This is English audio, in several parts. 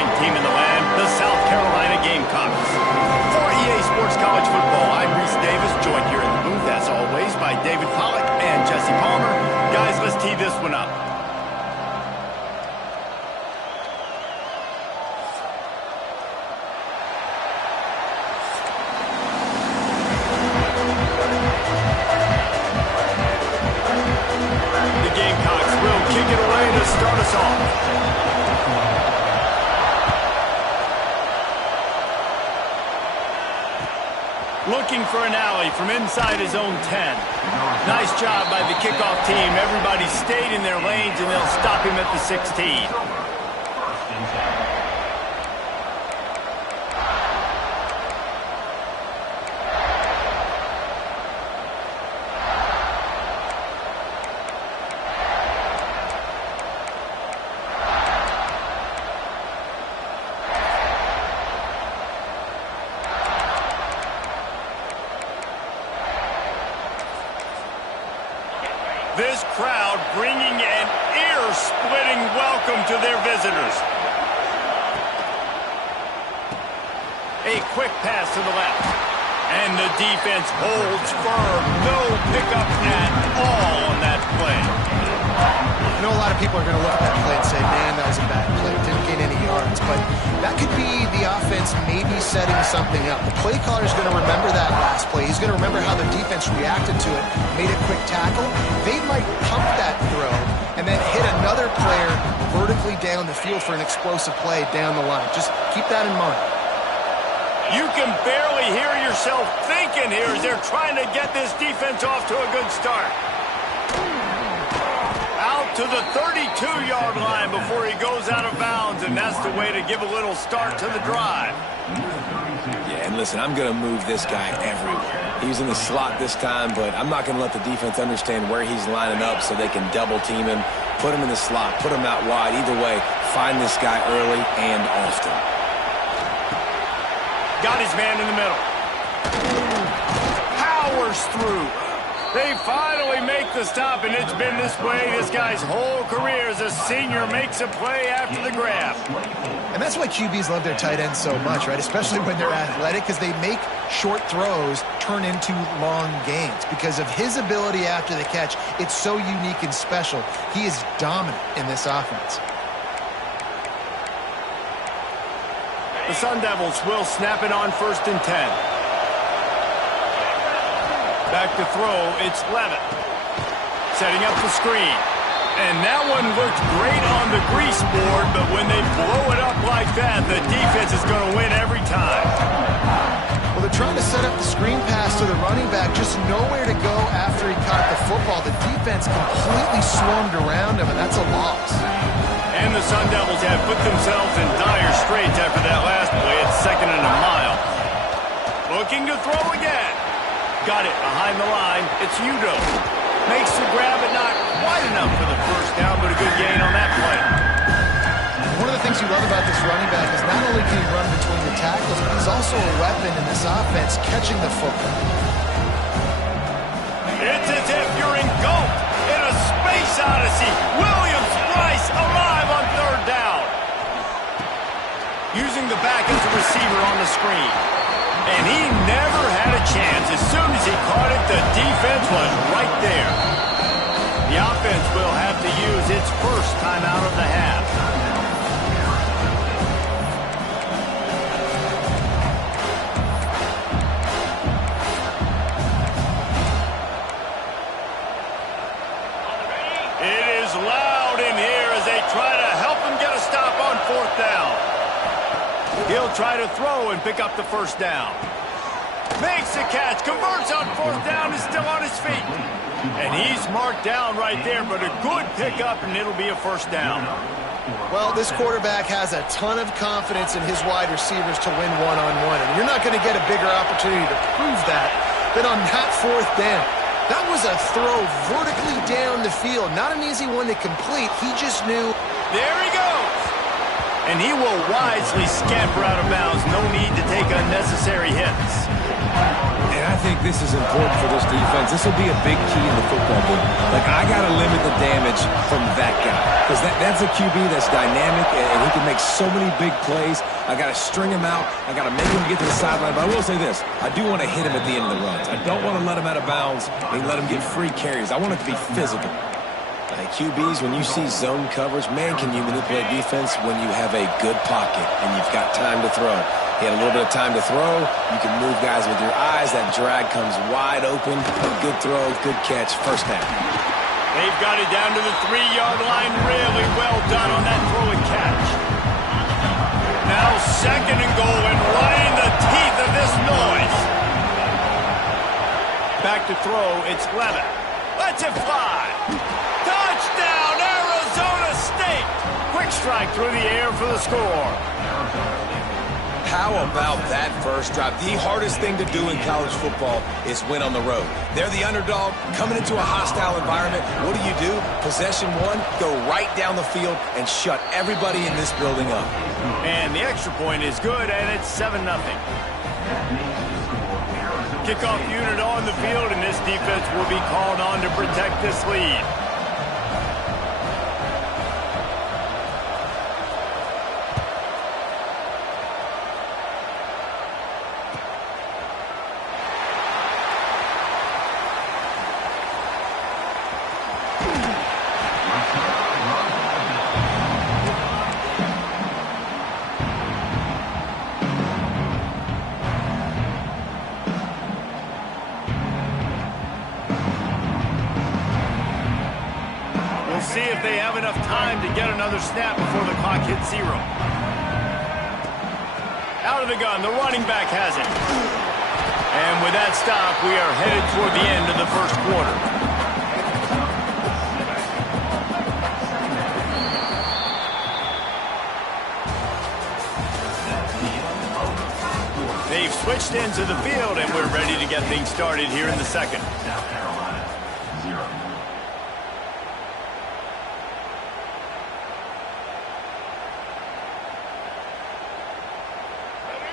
ranked team in the land, the South Carolina Gamecocks. For EA Sports College Football, I'm Reese Davis, joined here in the booth, as always, by David Pollack and Jesse Palmer. Guys, let's tee this one up. The Gamecocks will kick it away to start us off. Looking for an alley from inside his own 10. Nice job by the kickoff team. Everybody stayed in their lanes, and they'll stop him at the 16. This crowd bringing an ear-splitting welcome to their visitors. A quick pass to the left. And the defense holds firm. No pickup at all on that play. I know a lot of people are going to look at that play and say, man, that was a bad play. Didn't gain any yards. But that could be the offense maybe setting something up. The play caller is going to remember that last play. He's going to remember how the defense reacted to it, made a quick tackle. They might pump that throw and then hit another player vertically down the field for an explosive play down the line. Just keep that in mind. You can barely hear yourself thinking here as they're trying to get this defense off to a good start. Out to the 32-yard line before he goes out of bounds, and that's the way to give a little start to the drive. Yeah, and listen, I'm going to move this guy everywhere. He's in the slot this time, but I'm not going to let the defense understand where he's lining up so they can double-team him, put him in the slot, put him out wide. Either way, find this guy early and often. Got his man in the middle. Powers through. They finally make the stop, and it's been this way this guy's whole career as a senior. Makes a play after the grab. And that's why QBs love their tight ends so much, right? Especially when they're athletic, because they make short throws turn into long gains. Because of his ability after the catch, it's so unique and special. He is dominant in this offense. The Sun Devils will snap it on 1st and 10. Back to throw, it's Levitt. Setting up the screen. And that one looked great on the grease board, but when they blow it up like that, the defense is going to win every time. Well, they're trying to set up the screen pass to the running back, just nowhere to go after he caught the football. The defense completely swarmed around him, and that's a loss. And the Sun Devils have put themselves in dire straits after that last play. It's 2nd and a mile. Looking to throw again. Got it behind the line. It's Udo. Makes the grab, but not quite enough for the first down, but a good gain on that play. One of the things you love about this running back is not only can he run between the tackles, but he's also a weapon in this offense, catching the football. It's as if you're engulfed in a space odyssey. Williams-Brice alive on 3rd down. Using the back as a receiver on the screen. And he never had a chance. As soon as he caught it, the defense was right there. The offense will have to use its first timeout of the half. It is loud in here as they try to help him get a stop on 4th down. He'll try to throw and pick up the 1st down. Makes the catch, converts on 4th down, is still on his feet. And he's marked down right there, but a good pickup, and it'll be a 1st down. Well, this quarterback has a ton of confidence in his wide receivers to win one-on-one, and you're not going to get a bigger opportunity to prove that than on that 4th down. That was a throw vertically down the field. Not an easy one to complete. He just knew. There he goes. And he will wisely scamper out of bounds. No need to take unnecessary hits. And I think this is important for this defense. This will be a big key in the football game. Like, I got to limit the damage from that guy. Because that's a QB that's dynamic, and he can make so many big plays. I got to string him out. I got to make him get to the sideline. But I will say this. I do want to hit him at the end of the runs. I don't want to let him out of bounds and let him get free carries. I want it to be physical. QBs, when you see zone coverage, man, can you manipulate defense when you have a good pocket and you've got time to throw. He had a little bit of time to throw. You can move guys with your eyes. That drag comes wide open. Good throw, good catch, first down. They've got it down to the 3-yard line. Really well done on that throw and catch. Now 2nd and goal and right in the teeth of this noise. Back to throw, it's Levitt. Lets it fly. Touchdown, Arizona State. Quick strike through the air for the score. How about that first drive? The hardest thing to do in college football is win on the road. They're the underdog, coming into a hostile environment. What do? Possession 1, go right down the field and shut everybody in this building up. And the extra point is good, and it's 7-0. Kickoff unit on the field, and this defense will be called on to protect this lead. See if they have enough time to get another snap before the clock hits 0. Out of the gun, the running back has it. And with that stop, we are headed toward the end of the first quarter. They've switched into the field, and we're ready to get things started here in the second.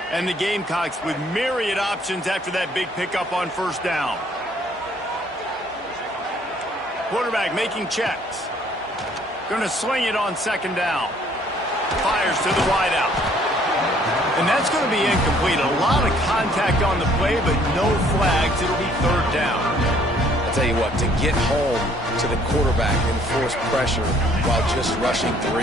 And the Gamecocks with myriad options after that big pickup on first down. Quarterback making checks. Going to sling it on 2nd down. Fires to the wideout. And that's going to be incomplete. A lot of contact on the play, but no flags. It'll be 3rd down. I'll tell you what, to get home to the quarterback and force pressure while just rushing 3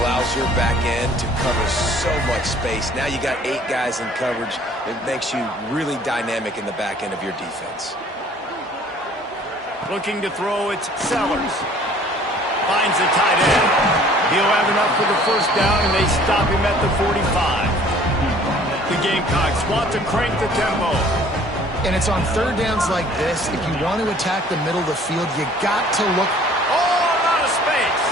allows your back end to cover so much space. Now you got 8 guys in coverage. It makes you really dynamic in the back end of your defense. Looking to throw, it's Sellers. Finds the tight end. He'll have enough for the first down, and they stop him at the 45. The Gamecocks want to crank the tempo. And it's on 3rd downs like this. If you want to attack the middle of the field, you got to look. Oh, a lot of space.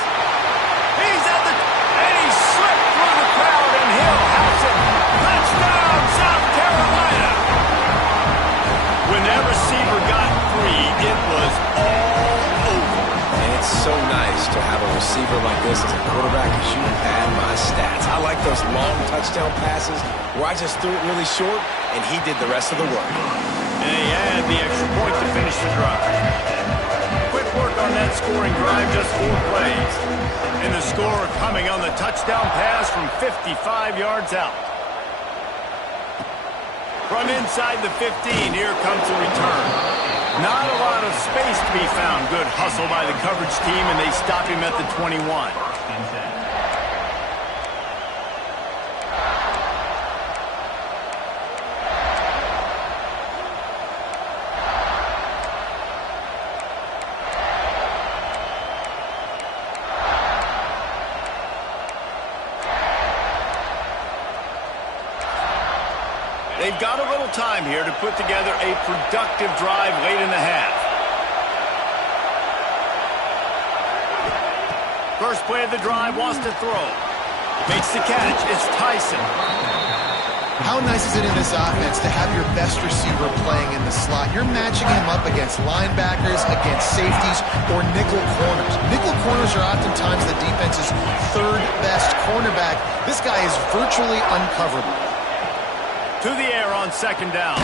He's at the... And he slipped through the crowd, and Hill has it. Touchdown, South Carolina. When that receiver got free, it was all over. And it's so nice to have a receiver like this as a quarterback because you pad my stats. I like those long touchdown passes where I just threw it really short, and he did the rest of the work. And he had the extra point to finish the drive. Quick work on that scoring drive, just 4 plays. And the score coming on the touchdown pass from 55 yards out. From inside the 15, here comes the return. Not a lot of space to be found. Good hustle by the coverage team, and they stop him at the 21. They've got a little time here to put together a productive drive late in the half. First play of the drive, wants to throw. Makes the catch. It's Tyson. How nice is it in this offense to have your best receiver playing in the slot? You're matching him up against linebackers, against safeties, or nickel corners. Nickel corners are oftentimes the defense's 3rd best cornerback. This guy is virtually uncoverable. To the air on 2nd down.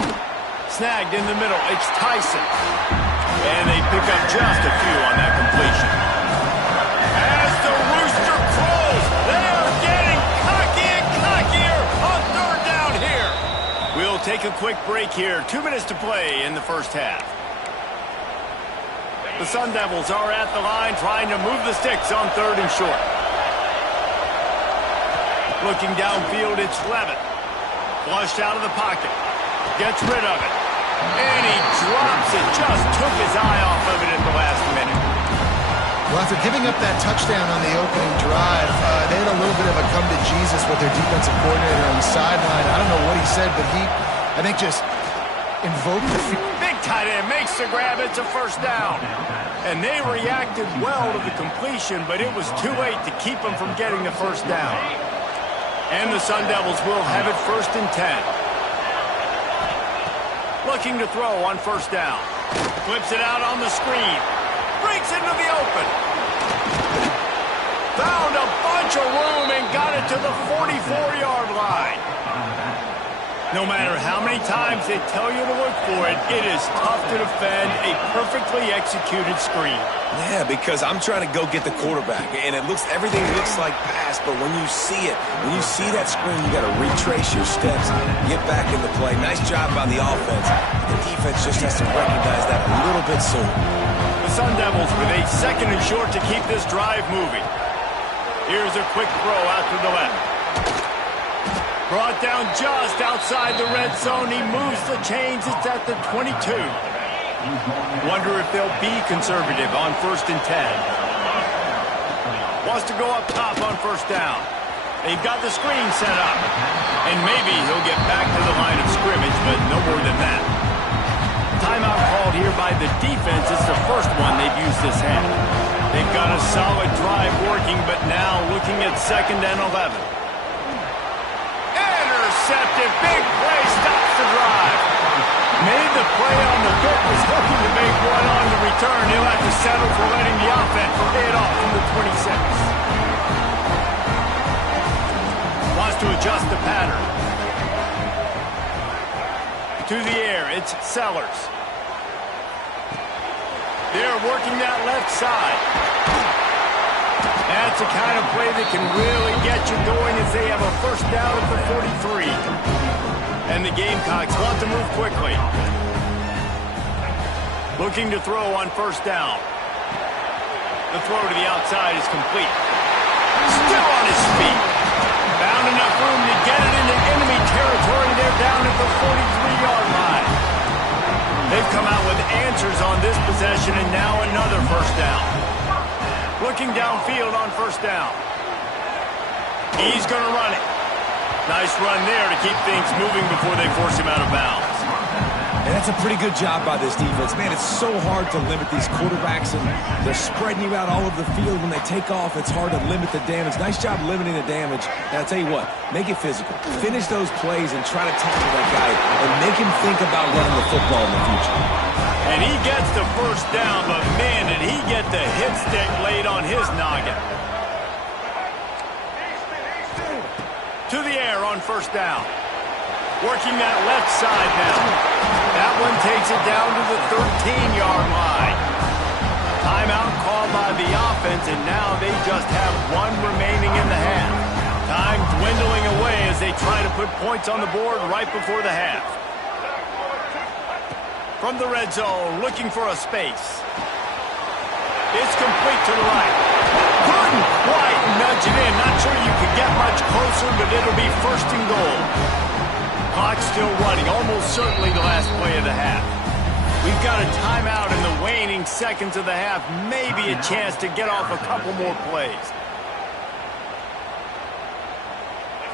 Snagged in the middle. It's Tyson. And they pick up just a few on that completion. As the rooster crows, they are getting cocky and cockier on third down here. We'll take a quick break here. 2 minutes to play in the first half. The Sun Devils are at the line trying to move the sticks on third and short. Looking downfield, it's Levitt. Flushed out of the pocket. Gets rid of it. And he drops it. Just took his eye off of it at the last minute. Well, after giving up that touchdown on the opening drive, they had a little bit of a come to Jesus with their defensive coordinator on the sideline. I don't know what he said, but he, I think, just invoked the fear. Big tight end makes the grab. It's a first down. And they reacted well to the completion, but it was too late to keep them from getting the first down. And the Sun Devils will have it 1st and 10. Looking to throw on first down. Flips it out on the screen. Breaks into the open. Found a bunch of room and got it to the 44-yard line. No matter how many times they tell you to look for it, it is tough to defend a perfectly executed screen. Yeah, because I'm trying to go get the quarterback, and everything looks like pass, but when you see it, when you see that screen, you got to retrace your steps, get back into play. Nice job by the offense. The defense just has to recognize that a little bit sooner. The Sun Devils with a 2nd and short to keep this drive moving. Here's a quick throw out to the left. Brought down just outside the red zone. He moves the chains. It's at the 22. Wonder if they'll be conservative on 1st and 10. Wants to go up top on first down. They've got the screen set up. And maybe he'll get back to the line of scrimmage, but no more than that. Timeout called here by the defense. It's the first one they've used this half. They've got a solid drive working, but now looking at 2nd and 11. Intercepted. Big play stops the drive. Made the play on the pick, was looking to make one on the return. He'll have to settle for letting the offense pay it off from the 26. Wants to adjust the pattern. To the air, it's Sellers. They're working that left side. That's the kind of play that can really get you going as they have a first down at the 43. And the Gamecocks want to move quickly. Looking to throw on first down. The throw to the outside is complete. Still on his feet. Found enough room to get it into enemy territory. They're down at the 43-yard line. They've come out with answers on this possession, and now another first down. Looking downfield on first down. He's going to run it. Nice run there to keep things moving before they force him out of bounds. And that's a pretty good job by this defense. Man, it's so hard to limit these quarterbacks, and they're spreading you out all over the field. When they take off, it's hard to limit the damage. Nice job limiting the damage. And I'll tell you what, make it physical. Finish those plays and try to tackle that guy and make him think about running the football in the future. And he gets the first down, but man, did he get the hit stick laid on his noggin. To the air on first down. Working that left side now. That one takes it down to the 13-yard line. Timeout called by the offense, and now they just have one remaining in the half. Time dwindling away as they try to put points on the board right before the half. From the red zone, looking for a space. It's complete to the right. Couldn't quite nudge it in. Not sure you could get much closer, but it'll be 1st and goal. Clock still running, almost certainly the last play of the half. We've got a timeout in the waning seconds of the half. Maybe a chance to get off a couple more plays.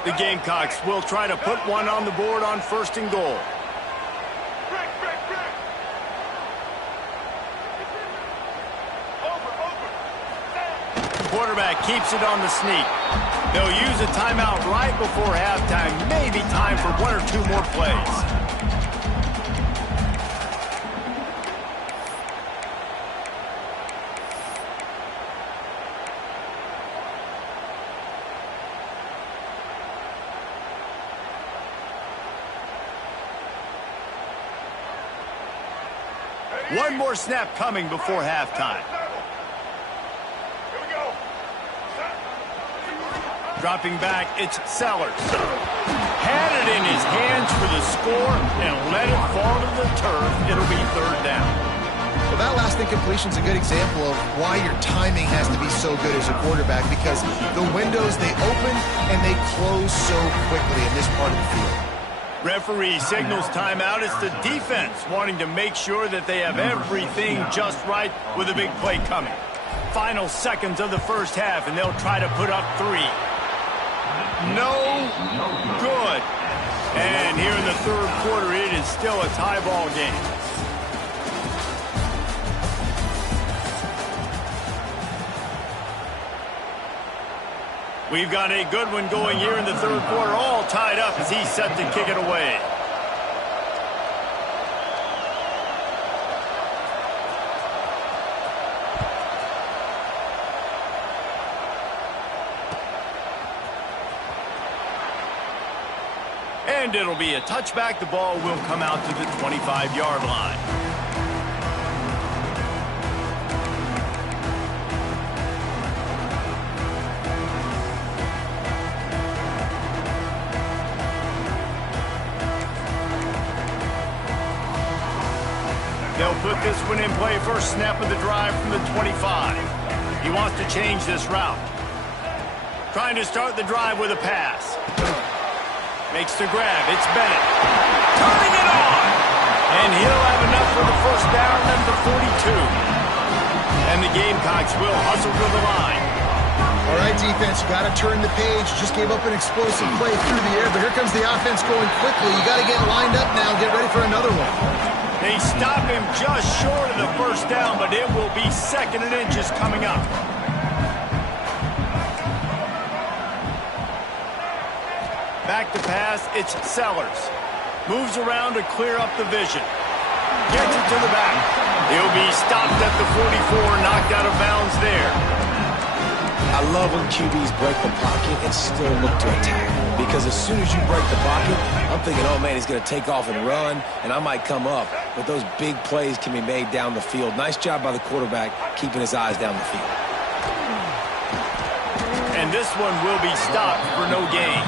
The Gamecocks will try to put one on the board on 1st and goal. Quarterback keeps it on the sneak. They'll use a timeout right before halftime. Maybe time for 1 or 2 more plays. One more snap coming before halftime. Dropping back, it's Sellers. Had it in his hands for the score and let it fall to the turf. It'll be third down. Well, that last incompletion is a good example of why your timing has to be so good as a quarterback, because the windows, they open and they close so quickly in this part of the field. Referee signals timeout. It's the defense wanting to make sure that they have everything just right with a big play coming. Final seconds of the first half, and they'll try to put up 3. No good. And here in the third quarter, it is still a tie ball game. We've got a good one going here in the third quarter, all tied up as he's set to kick it away. And it'll be a touchback. The ball will come out to the 25-yard line. They'll put this one in play. First snap of the drive from the 25. He wants to change this route. Trying to start the drive with a pass. Makes the grab. It's Bennett. Turning it on. And he'll have enough for the first down at the 42. And the Gamecocks will hustle to the line. All right, defense, you got to turn the page. Just gave up an explosive play through the air, but here comes the offense going quickly. You got to get lined up now. Get ready for another one. They stop him just short of the first down, but it will be 2nd and inches coming up. Back to pass, it's Sellers. Moves around to clear up the vision. Gets it to the back. He'll be stopped at the 44, knocked out of bounds there. I love when QBs break the pocket and still look to attack. Because as soon as you break the pocket, I'm thinking, oh man, he's going to take off and run, and I might come up. But those big plays can be made down the field. Nice job by the quarterback keeping his eyes down the field. And this one will be stopped for no gain.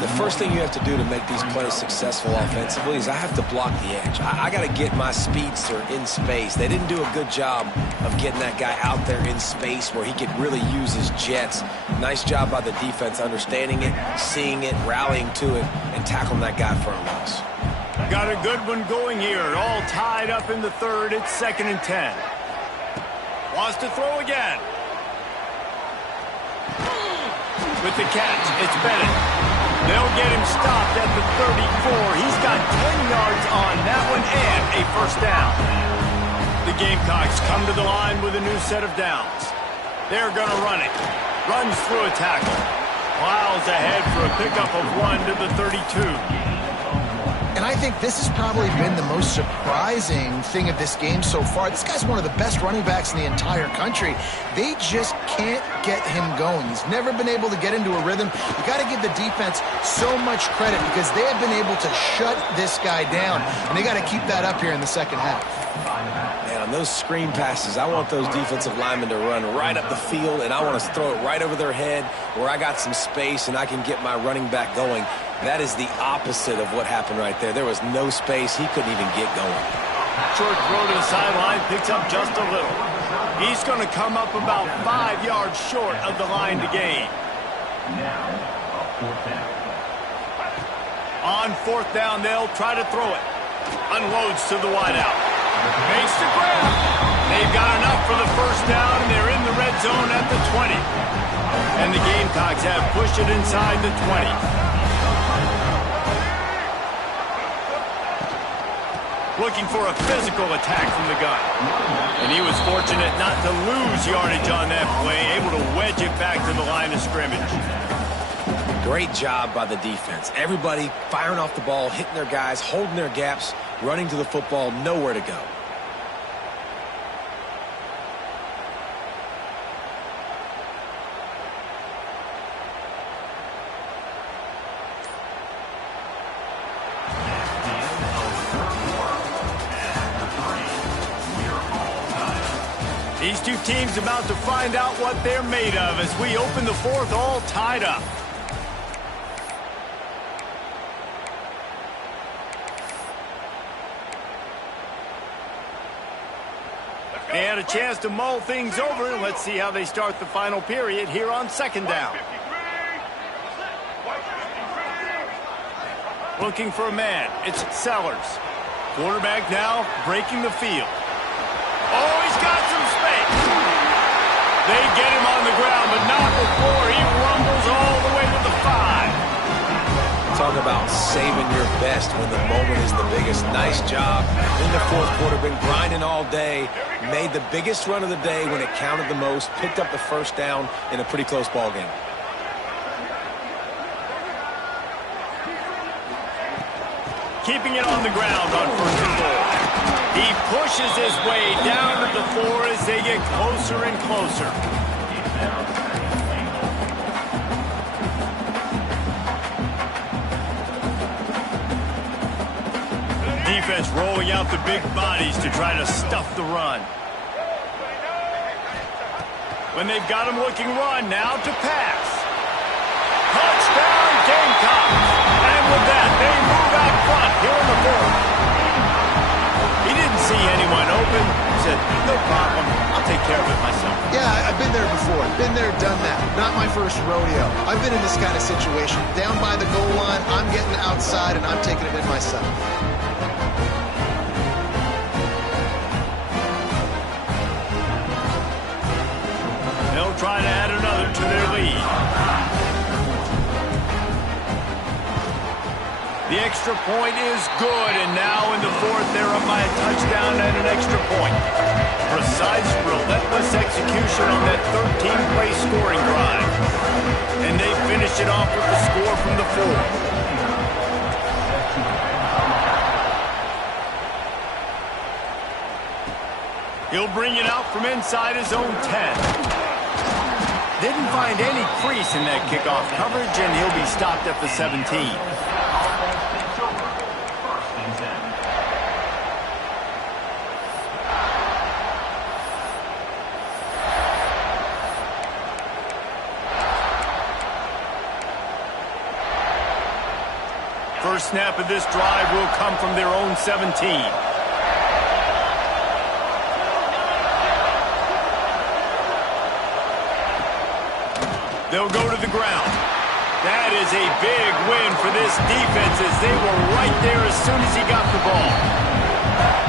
The first thing you have to do to make these plays successful offensively is I have to block the edge. I got to get my speedster in space. They didn't do a good job of getting that guy out there in space where he could really use his jets. Nice job by the defense understanding it, seeing it, rallying to it, and tackling that guy for a loss. Got a good one going here. All tied up in the third. It's 2nd and 10. Wants to throw again. With the catch, it's Bennett. They'll get him stopped at the 34. He's got 10 yards on that one and a first down. The Gamecocks come to the line with a new set of downs. They're going to run it. Runs through a tackle. Plows ahead for a pickup of 1 to the 32. And I think this has probably been the most surprising thing of this game so far. This guy's one of the best running backs in the entire country. They just can't get him going. He's never been able to get into a rhythm. You got to give the defense so much credit because they have been able to shut this guy down. And they got to keep that up here in the second half. Man, on those screen passes, I want those defensive linemen to run right up the field, and I want to throw it right over their head where I got some space and I can get my running back going. That is the opposite of what happened right there. There was no space. He couldn't even get going. Short throw to the sideline, picks up just a little. He's going to come up about 5 yards short of the line to gain. On 4th down, they'll try to throw it. Unloads to the wideout. Makes the grab. They've got enough for the first down, and they're in the red zone at the 20. And the Gamecocks have pushed it inside the 20. Looking for a physical attack from the gun. And he was fortunate not to lose yardage on that play, able to wedge it back to the line of scrimmage. Great job by the defense. Everybody firing off the ball, hitting their guys, holding their gaps, running to the football, nowhere to go. These two teams about to find out what they're made of as we open the fourth all tied up. They had a chance to mull things over, and let's see how they start the final period here on second down. Looking for a man. It's Sellers. Quarterback now breaking the field. Oh, he's got some space. They get him on the ground, but not before he rumbles all the way to the 5. Talk about saving your best when the moment is the biggest. Nice job in the fourth quarter. Been grinding all day. Made the biggest run of the day when it counted the most. Picked up the first down in a pretty close ball game. Keeping it on the ground on first and goal. He pushes his way down to the 4 as they get closer and closer. Defense rolling out the big bodies to try to stuff the run. When they've got him looking run, now to pass. Touchdown Gamecocks! And with that, they move out front here in the fourth. He didn't see anyone open. He said, no problem. I'll take care of it myself. Yeah, I've been there before. Been there, done that. Not my first rodeo. I've been in this kind of situation. Down by the goal line, I'm getting outside, and I'm taking it in myself. They'll try to add another to their lead. The extra point is good, and now in the fourth, they're up by a touchdown and an extra point. Precise, relentless execution on that 13-play scoring drive. And they finish it off with the score from the 4. He'll bring it out from inside his own 10. Didn't find any crease in that kickoff coverage, and he'll be stopped at the 17. First snap of this drive will come from their own 17. They'll go to the ground. That is a big win for this defense as they were right there as soon as he got the ball.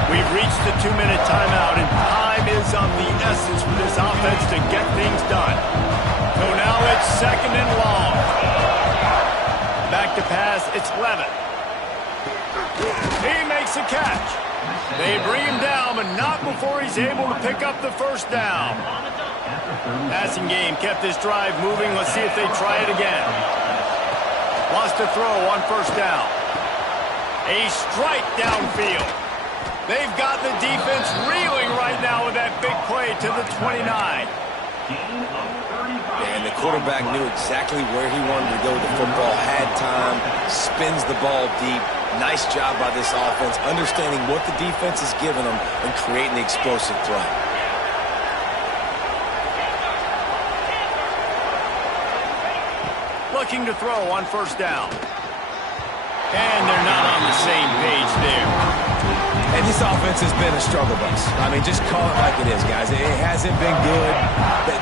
We've reached the 2-minute timeout, and time is of the essence for this offense to get things done. So now it's second and long. Back to pass, it's Levitt. He makes a catch. They bring him down, but not before he's able to pick up the first down. Passing game kept this drive moving. Let's see if they try it again. Wants to throw on first down. A strike downfield. They've got the defense reeling right now with that big play to the 29. And the quarterback knew exactly where he wanted to go with the football, had time, spins the ball deep. Nice job by this offense, understanding what the defense is giving them and creating the explosive play. Looking to throw on first down. And they're not on the same page there. And this offense has been a struggle bus. I mean, just call it like it is, guys. It hasn't been good,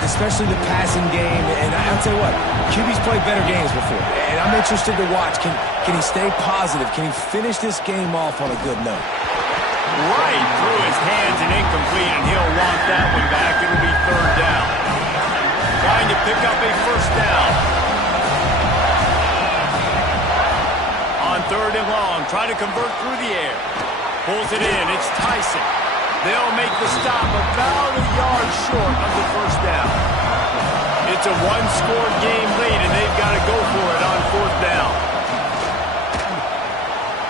especially the passing game. And I'll tell you what, QB's played better games before. And I'm interested to watch. Can he stay positive? Can he finish this game off on a good note? Right through his hands and incomplete, and he'll want that one back. It'll be third down. Trying to pick up a first down. On third and long, try to convert through the air. Pulls it in, it's Tyson. They'll make the stop about a yard short of the first down. It's a one-score game lead, and they've got to go for it on fourth down.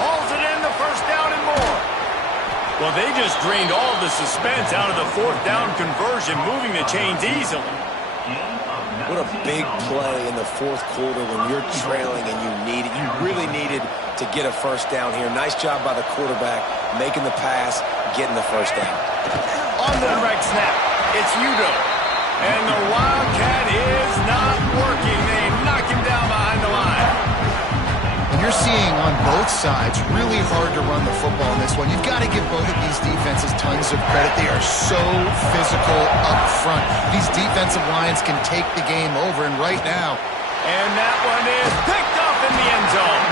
Hauls it in, the first down and more. Well, they just drained all the suspense out of the fourth down conversion, moving the chains easily. What a big play in the fourth quarter when you're trailing and you really needed to get a first down here. Nice job by the quarterback, making the pass, getting the first down. On the direct snap, it's Udo. And the Wildcat is not working. They knock him down behind the line. And you're seeing on both sides really hard to run the football in this one. You've got to give both of these defenses tons of credit. They are so physical up front. These defensive lines can take the game over, and right now. And that one is picked up in the end zone.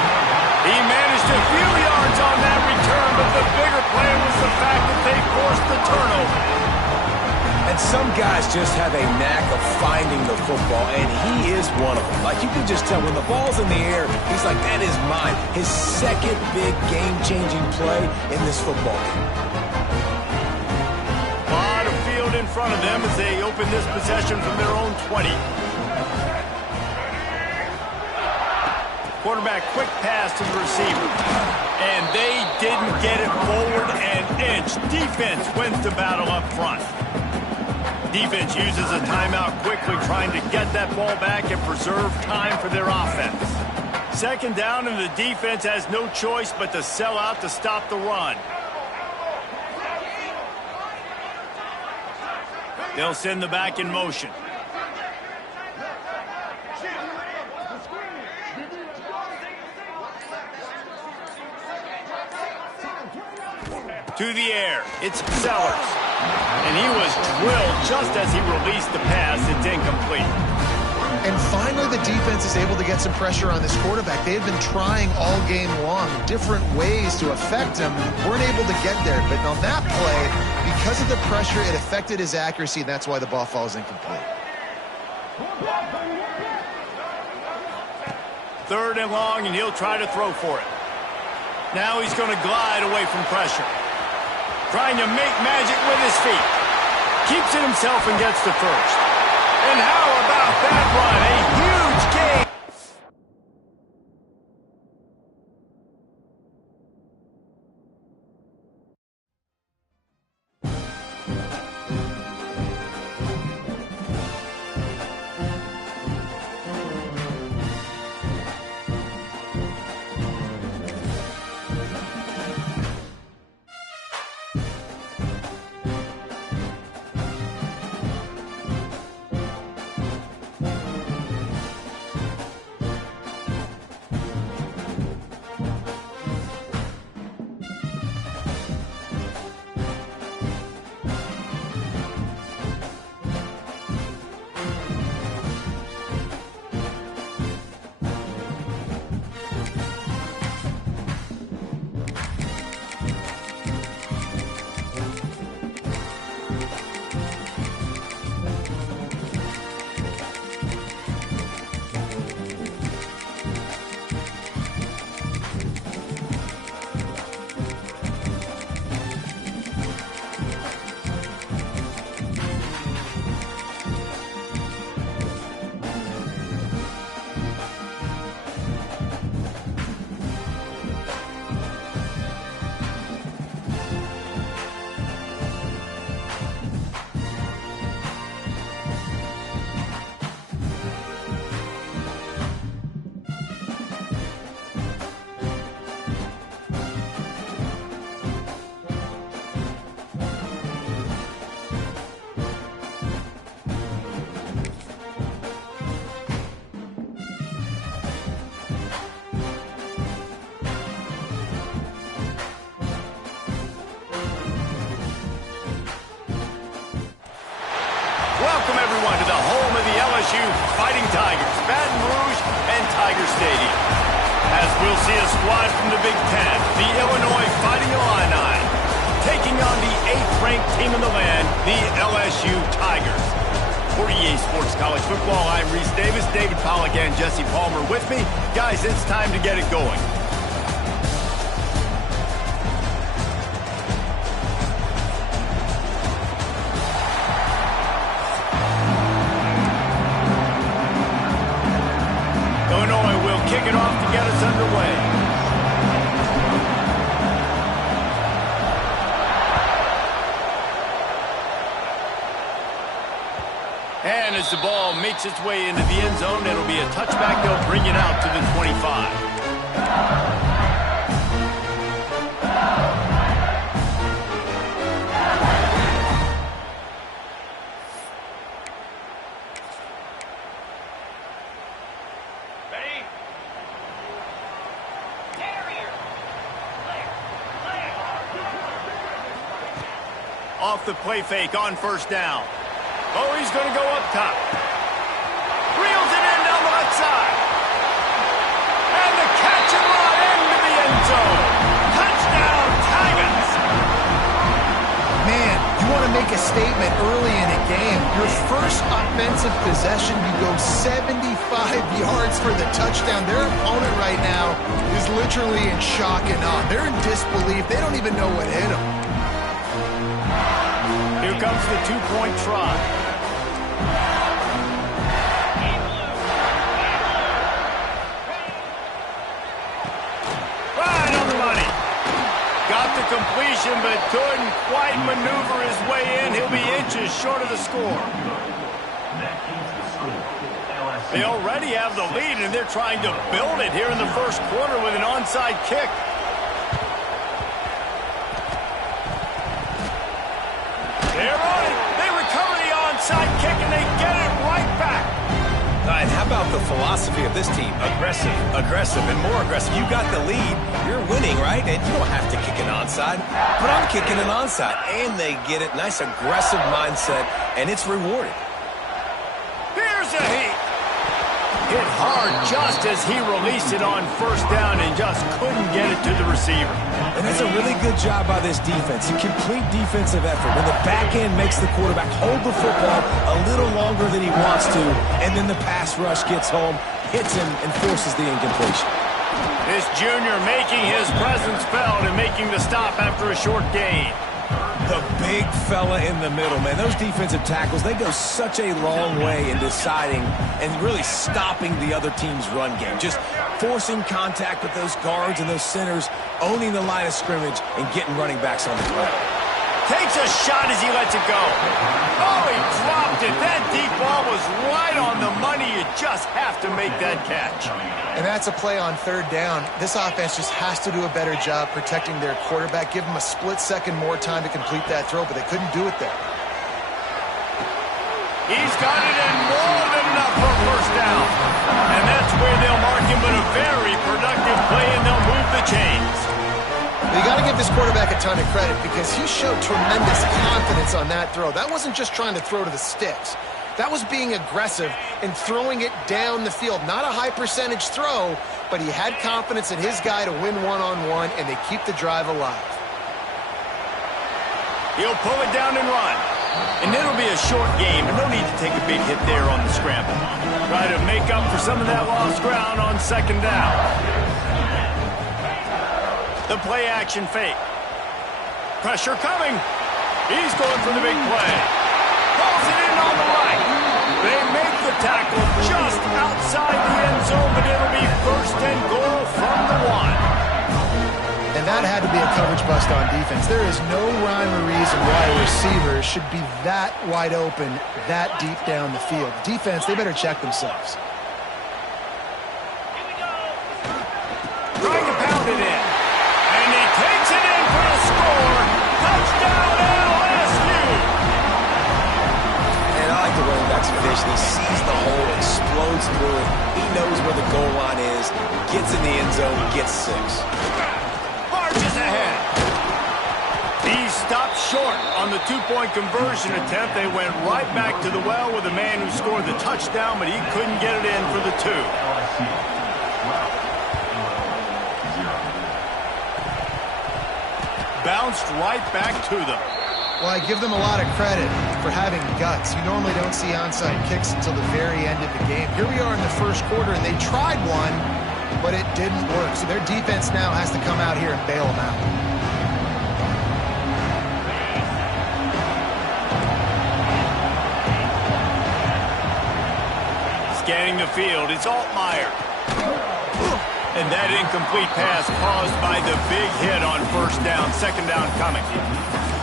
He managed a few yards on that return, but the bigger play was the fact that they forced the turnover. And some guys just have a knack of finding the football, and he is one of them. Like, you can just tell when the ball's in the air, he's like, that is mine. His second big game-changing play in this football game. A lot of field in front of them as they open this possession from their own 20. Quarterback, quick pass to the receiver. And they didn't get it forward an inch. Defense wins the battle up front. Defense uses a timeout quickly, trying to get that ball back and preserve time for their offense. Second down, and the defense has no choice but to sell out to stop the run. They'll send the back in motion. To the air, it's Sellers. And he was drilled just as he released the pass. It's incomplete. And finally, the defense is able to get some pressure on this quarterback. They had been trying all game long, different ways to affect him. Weren't able to get there. But on that play, because of the pressure, it affected his accuracy, and that's why the ball falls incomplete. Third and long, and he'll try to throw for it. Now he's going to glide away from pressure. Trying to make magic with his feet. Keeps it himself and gets to first. And how about that run? A huge gain. Welcome, everyone, to the home of the LSU Fighting Tigers, Baton Rouge and Tiger Stadium. As we'll see a squad from the Big Ten, the Illinois Fighting Illini, taking on the 8th-ranked team in the land, the LSU Tigers. For EA Sports College Football, I'm Reese Davis, David Pollack, and Jesse Palmer with me. Guys, it's time to get it going. Illinois will kick it off to get us underway. And as the ball makes its way into the end zone, it'll be a touchback. They'll bring it out to the 25. Off the play fake on first down. Oh, he's going to go up top. Reels it in down the left side. And the catch and run into the end zone. Touchdown, Tigers. Man, you want to make a statement early in a game. Your first offensive possession, you go 75 yards for the touchdown. Their opponent right now is literally in shock and awe. They're in disbelief. They don't even know what hit them. Here comes the two-point try. Right on the money. Got the completion, but couldn't quite maneuver his way in. He'll be inches short of the score. They already have the lead, and they're trying to build it here in the first quarter with an onside kick. They're on it. They recover the onside kick, and they get it right back. And how about the philosophy of this team? Aggressive, aggressive, and more aggressive. You got the lead. You're winning, right? And you don't have to kick an onside. But I'm kicking an onside. And they get it. Nice aggressive mindset, and it's rewarded. Here's a heat. Hit hard just as he released it on first down and just couldn't get it to the receiver. And that's a really good job by this defense. A complete defensive effort. When the back end makes the quarterback hold the football a little longer than he wants to, and then the pass rush gets home, hits him, and forces the incompletion. This junior making his presence felt and making the stop after a short gain. The big fella in the middle, man. Those defensive tackles, they go such a long way in deciding and really stopping the other team's run game. Just forcing contact with those guards and those centers, owning the line of scrimmage, and getting running backs on the ground. Takes a shot as he lets it go. Oh, he dropped it. That deep ball was right on the money. You just have to make that catch. And that's a play on third down. This offense just has to do a better job protecting their quarterback. Give them a split second more time to complete that throw, but they couldn't do it there. He's got it in more than enough for a first down. And that's where they'll mark him, but a very productive play, and they'll move the chains. You got to give this quarterback a ton of credit because he showed tremendous confidence on that throw. That wasn't just trying to throw to the sticks. That was being aggressive and throwing it down the field. Not a high percentage throw, but he had confidence in his guy to win one-on-one, and they keep the drive alive. He'll pull it down and run. And it'll be a short game, but no need to take a big hit there on the scramble. Try to make up for some of that lost ground on second down. The play-action fake. Pressure coming. He's going for the big play. Pulls it in on the right. They make the tackle just outside the end zone, but it'll be first and goal from the one. And that had to be a coverage bust on defense. There is no rhyme or reason why a receiver should be that wide open, that deep down the field. Defense, they better check themselves. Trying to pound it in. And he takes it in for the score. Touchdown, LSU. And I like the running back's vision. He sees the hole, explodes through it. He knows where the goal line is, gets in the end zone, gets 6. Marches ahead. He stopped short on the two-point conversion attempt. They went right back to the well with the man who scored the touchdown, but he couldn't get it in for the 2. Bounced right back to them. Well, I give them a lot of credit for having guts. You normally don't see onside kicks until the very end of the game. Here we are in the first quarter, and they tried one, but it didn't work. So their defense now has to come out here and bail them out. Scanning the field, it's Altmaier. And that incomplete pass caused by the big hit on first down. Second down coming.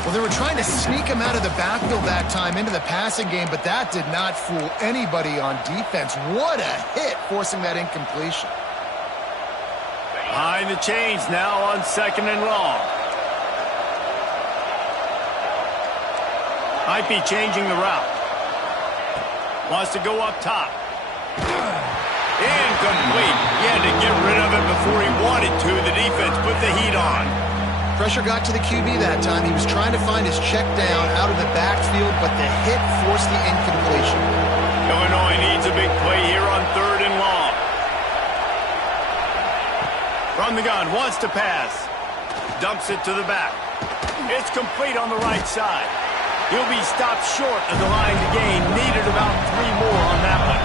Well, they were trying to sneak him out of the backfield that time into the passing game, but that did not fool anybody on defense. What a hit, forcing that incompletion. Behind the chains now on 2nd and long. Might be changing the route. Wants to go up top. Incomplete. He had to get rid of it before he wanted to. The defense put the heat on. Pressure got to the QB that time. He was trying to find his check down out of the backfield, but the hit forced the incompletion. Illinois needs a big play here on 3rd and long. From the gun, wants to pass. Dumps it to the back. It's complete on the right side. He'll be stopped short of the line to gain. Needed about 3 more on that one.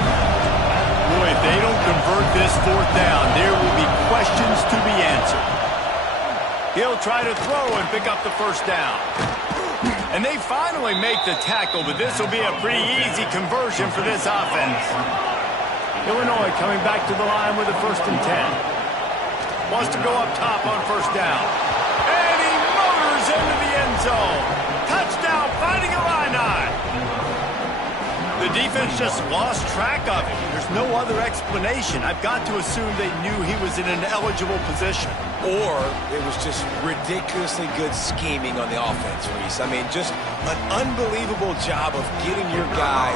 Boy, if they don't convert this 4th down, there will be questions to be answered. He'll try to throw and pick up the 1st down. And they finally make the tackle, but this will be a pretty easy conversion for this offense. Illinois coming back to the line with a 1st and 10. Wants to go up top on 1st down. And he motors into the end zone. Touchdown, Fighting Illini. The defense just lost track of him. There's no other explanation. I've got to assume they knew he was in an eligible position. Or it was just ridiculously good scheming on the offense, Reese. I mean, just an unbelievable job of getting your guy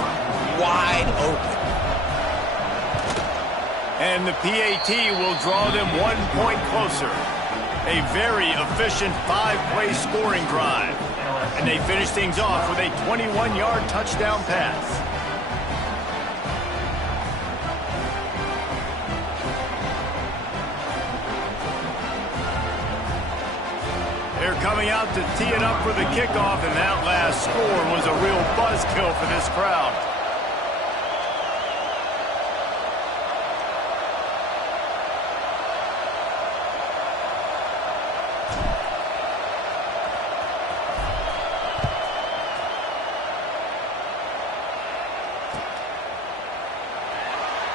wide open. And the PAT will draw them 1 point closer. A very efficient 5-play scoring drive. And they finish things off with a 21-yard touchdown pass. They're coming out to tee it up for the kickoff, and that last score was a real buzzkill for this crowd.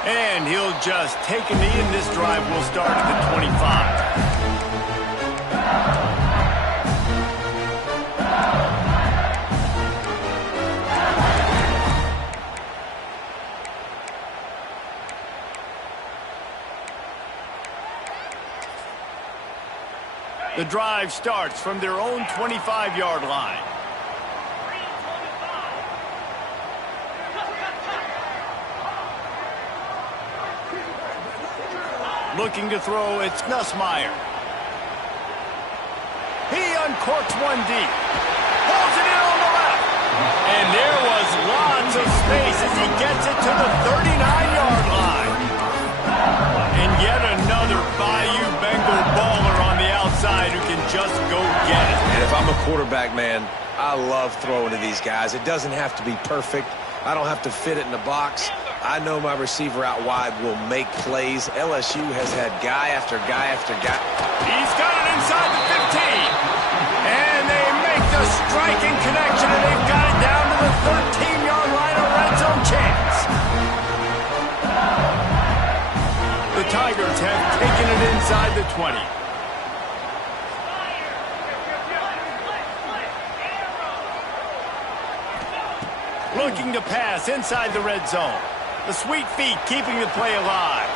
And he'll just take a knee, and this drive will start at the 25. The drive starts from their own 25-yard line. Looking to throw, it's Nussmeier. He uncorks one deep. Pulls it in on the left. And there was lots of space as he gets it to the 39-yard line. And yet another Bayou Bengal baller on the outside who can just go get it. And if I'm a quarterback, man, I love throwing to these guys. It doesn't have to be perfect. I don't have to fit it in the box. I know my receiver out wide will make plays. LSU has had guy after guy after guy. He's got it inside the 15. And they make the striking connection, and they've got it down to the 13-yard line, a red zone chance. The Tigers have taken it inside the 20. Looking to pass inside the red zone. The sweet feet keeping the play alive.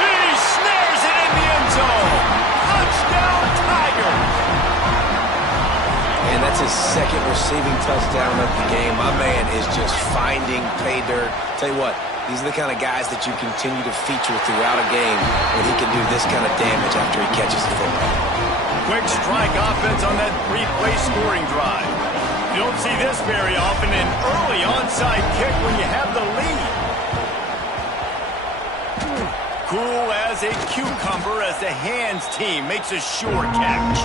He snares it in the end zone. Touchdown, Tigers. And that's his 2nd receiving touchdown of the game. My man is just finding pay dirt. Tell you what, these are the kind of guys that you continue to feature throughout a game when he can do this kind of damage after he catches the football. Quick strike offense on that 3-play scoring drive. You don't see this very often, an early onside kick when you have the lead. Cool as a cucumber as the hands team makes a sure catch.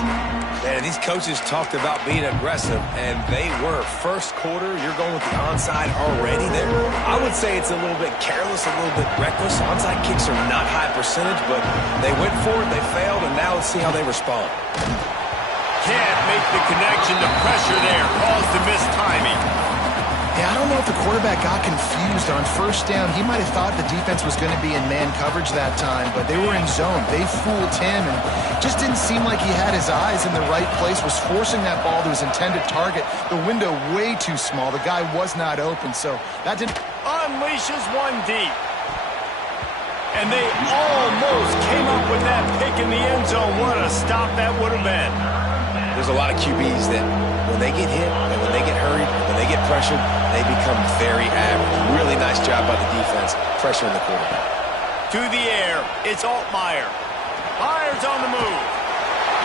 Man, these coaches talked about being aggressive, and they were. First quarter, you're going with the onside already there. I would say it's a little bit careless, a little bit reckless. Onside kicks are not high percentage, but they went for it, they failed, and now let's see how they respond. Can't make the connection. The pressure there caused the missed timing. Yeah, I don't know if the quarterback got confused on first down. He might have thought the defense was going to be in man coverage that time, but they were in zone. They fooled him and just didn't seem like he had his eyes in the right place, was forcing that ball to his intended target. The window way too small. The guy was not open, so that didn't... Unleashes one deep. And they almost came up with that pick in the end zone. What a stop that would have been. There's a lot of QBs that when they get hit and when they get hurried and when they get pressured, they become very average. Really nice job by the defense pressuring the quarterback. To the air, it's Altmaier. Myers on the move.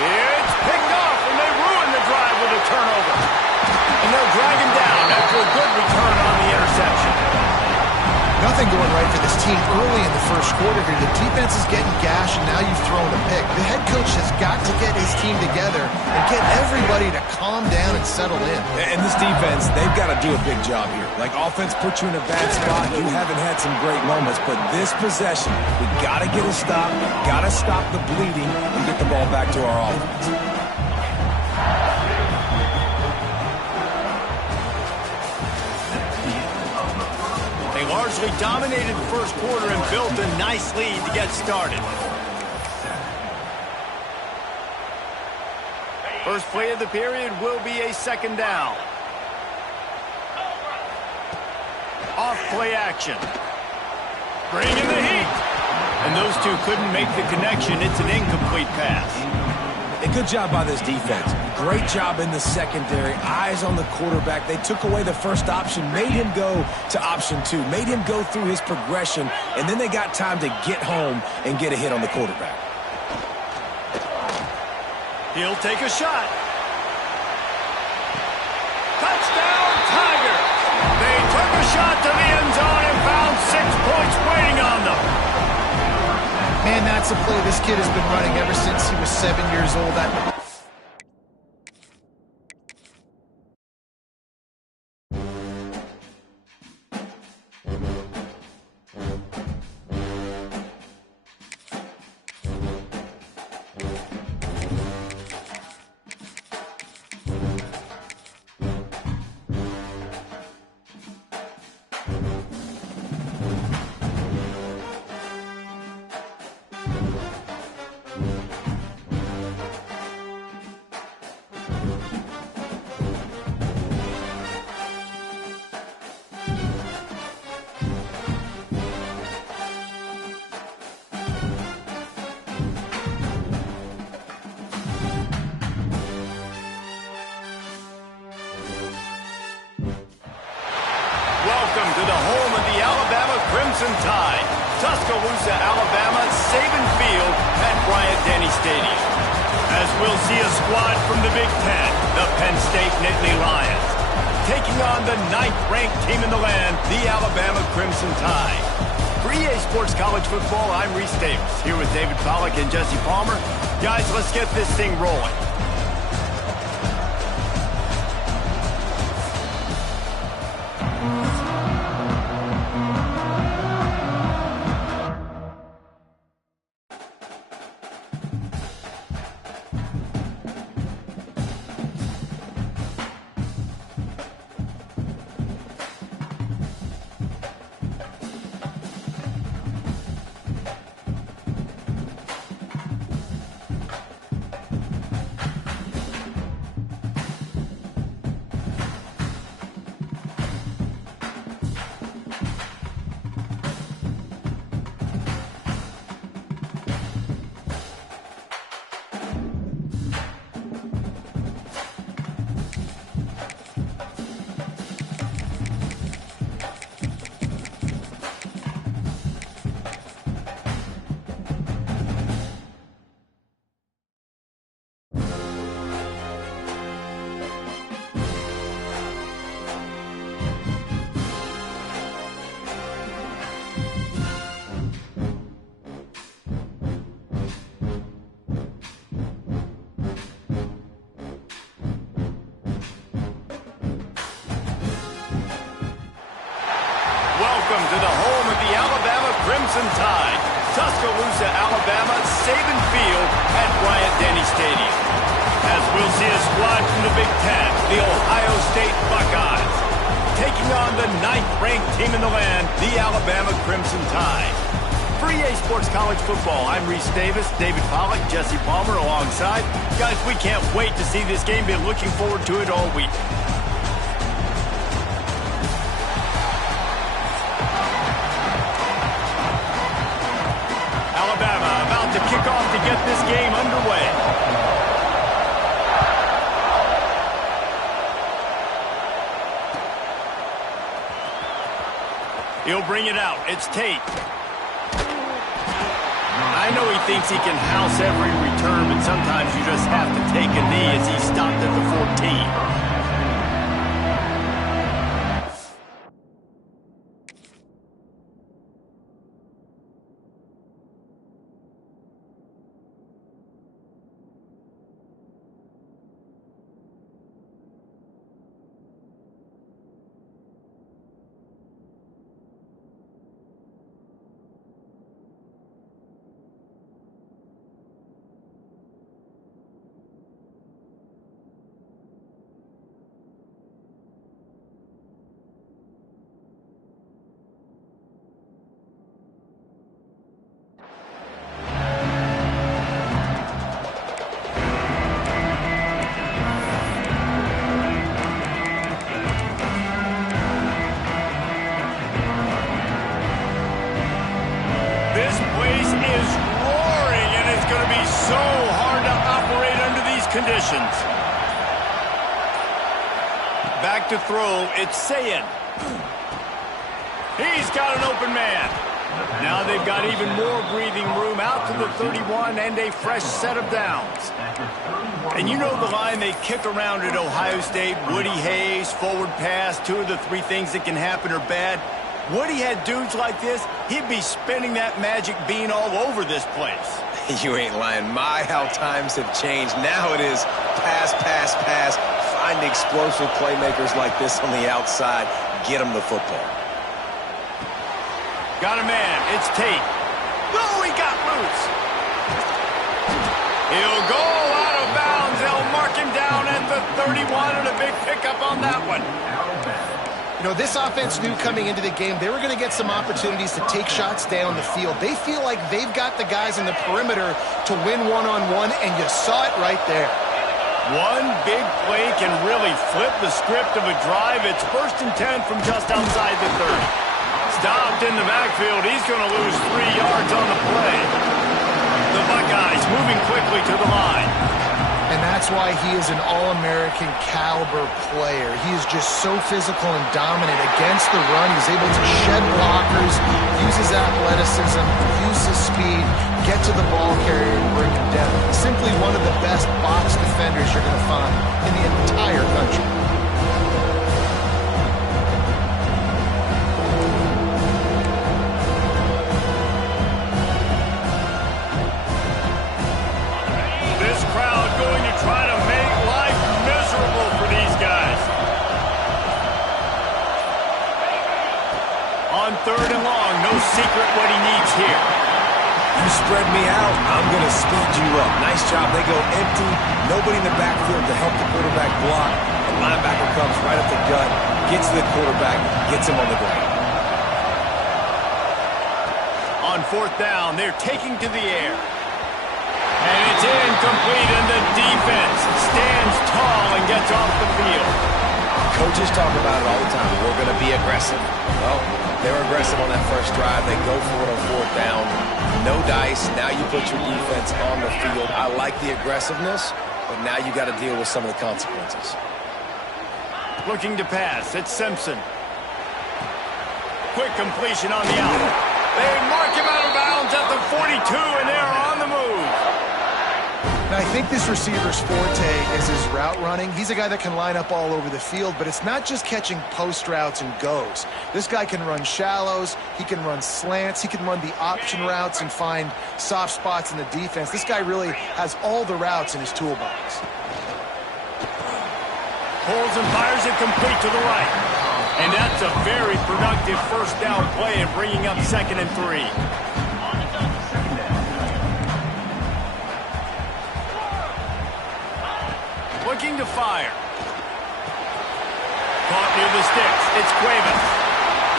It's picked off, and they ruin the drive with a turnover. And they'll drag him down after a good return on the interception. Nothing going right for this team early in the first quarter here. The defense is getting gashed, and now you've thrown a pick. The head coach has got to get his team together and get everybody to calm down and settle in. And this defense, they've got to do a big job here. Like, offense put you in a bad spot. You haven't had some great moments, but this possession, we got to get a stop, got to stop the bleeding, and get the ball back to our offense. Largely dominated the first quarter and built a nice lead to get started. First play of the period will be a second down. Off play action. Bringing the heat. And those two couldn't make the connection. It's an incomplete pass. A good job by this defense. Great job in the secondary. Eyes on the quarterback. They took away the first option, made him go to option 2, made him go through his progression, and then they got time to get home and get a hit on the quarterback. He'll take a shot. Touchdown, Tigers! They took a shot to the end zone and found 6 points waiting on them. Man, that's a play this kid has been running ever since he was 7 years old. Welcome to the home of the Alabama Crimson Tide. Tuscaloosa, Alabama, Saban Field at Bryant-Denny Stadium. As we'll see a squad from the Big Ten, the Penn State Nittany Lions, taking on the 9th-ranked team in the land, the Alabama Crimson Tide. For EA Sports College Football, I'm Reese Davis, here with David Pollack and Jesse Palmer. Guys, let's get this thing rolling. Welcome to the home of the Alabama Crimson Tide. Tuscaloosa, Alabama, Saban Field at Bryant-Denny Stadium. As we'll see a squad from the Big Ten, the Ohio State Buckeyes, taking on the 9th-ranked team in the land, the Alabama Crimson Tide. For EA Sports College Football, I'm Reese Davis, David Pollack, Jesse Palmer alongside. Guys, we can't wait to see this game. Been looking forward to it all week. Alabama about to kick off to get this game underway. He'll bring it out. It's Tate. I know he thinks he can house every return, but sometimes you just have to take a knee as he stopped at the 14. Conditions. Back to throw, it's Saying. He's got an open man. Now they've got even more breathing room out to the 31 and a fresh set of downs. And you know the line they kick around at Ohio State, Woody Hayes, forward pass, 2 of the 3 things that can happen are bad. Woody had dudes like this, he'd be spinning that magic bean all over this place. You ain't lying. My, how times have changed. Now it is pass, pass, pass. Find explosive playmakers like this on the outside. Get them the football. Got a man. It's Tate. Oh, he got loose. He'll go out of bounds. They'll mark him down at the 31 and a big pickup on that one. You know, this offense knew coming into the game they were going to get some opportunities to take shots down the field. They feel like they've got the guys in the perimeter to win one-on-one, and you saw it right there. One big play can really flip the script of a drive. It's 1st and 10 from just outside the 30. Stopped in the backfield. He's going to lose 3 yards on the play. The Buckeyes moving quickly to the line. And that's why he is an All-American caliber player. He is just so physical and dominant against the run. He's able to shed blockers, use his athleticism, use his speed, get to the ball carrier and bring him down. Simply one of the best box defenders you're going to find in the entire country. Try to make life miserable for these guys. On 3rd and long, no secret what he needs here. You spread me out, I'm going to speed you up. Nice job. They go empty. Nobody in the backfield to help the quarterback block. The linebacker comes right up the gut, gets to the quarterback, gets him on the ground. On 4th down, they're taking to the air. And it's incomplete, and the defense stands tall and gets off the field. Coaches talk about it all the time. We're going to be aggressive. Well, they were aggressive on that first drive. They go for it on 4th down. No dice. Now you put your defense on the field. I like the aggressiveness, but now you got to deal with some of the consequences. Looking to pass. It's Simpson. Quick completion on the out. They mark him out of bounds at the 42, and they're on the move. Now, I think this receiver's forte is his route running. He's a guy that can line up all over the field, but it's not just catching post routes and goes. This guy can run shallows, he can run slants, he can run the option routes and find soft spots in the defense. This guy really has all the routes in his toolbox. Pulls and fires it complete to the right. And that's a very productive 1st down play and bringing up 2nd and 3. Looking to fire. Caught near the sticks. It's Cuevas.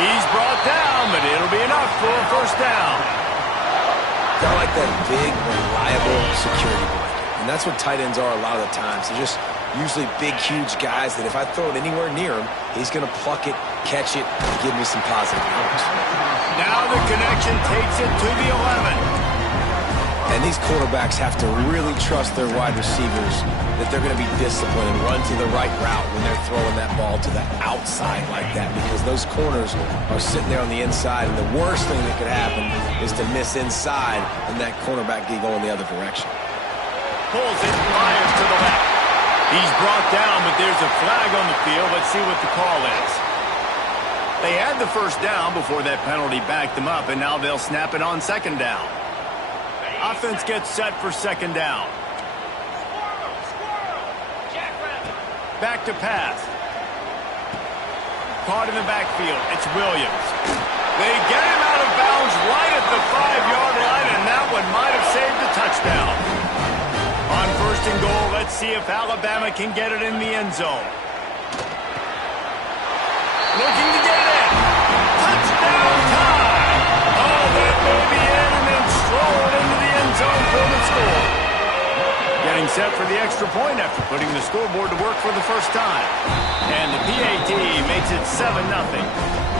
He's brought down, but it'll be enough for a first down. Got like that big, reliable security blanket. And that's what tight ends are a lot of the times. They're just usually big, huge guys that if I throw it anywhere near him, he's going to pluck it, catch it, and give me some positive yards. Now the connection takes it to the 11. And these quarterbacks have to really trust their wide receivers that they're going to be disciplined and run to the right route when they're throwing that ball to the outside like that, because those corners are sitting there on the inside, and the worst thing that could happen is to miss inside and that cornerback get going the other direction. Pulls it, fires to the left. He's brought down, but there's a flag on the field. Let's see what the call is. They had the first down before that penalty backed them up, and now they'll snap it on second down. Offense gets set for second down. Back to pass. Caught in the backfield. It's Williams. They get him out of bounds right at the 5-yard line, and that one might have saved a touchdown. On first and goal, let's see if Alabama can get it in the end zone. Looking to get it in. Touchdown time! Oh, that may be in, and then stroll it into the end zone for the score. Getting set for the extra point after putting the scoreboard to work for the first time. And the PAT makes it 7-0.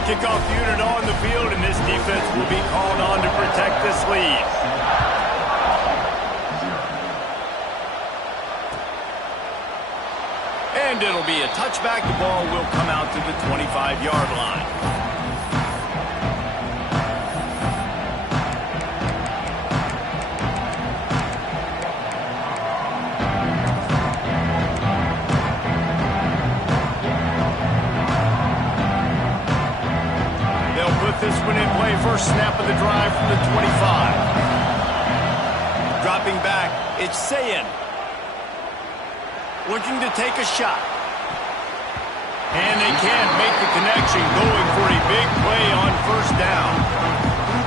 Kickoff unit on the field, and this defense will be called on to protect this lead. And it'll be a touchback. The ball will come out to the 25-yard line. They'll put this one in play. First snap of the drive from the 25. Dropping back, it's Sayin. Looking to take a shot. And they can't make the connection, going for a big play on first down.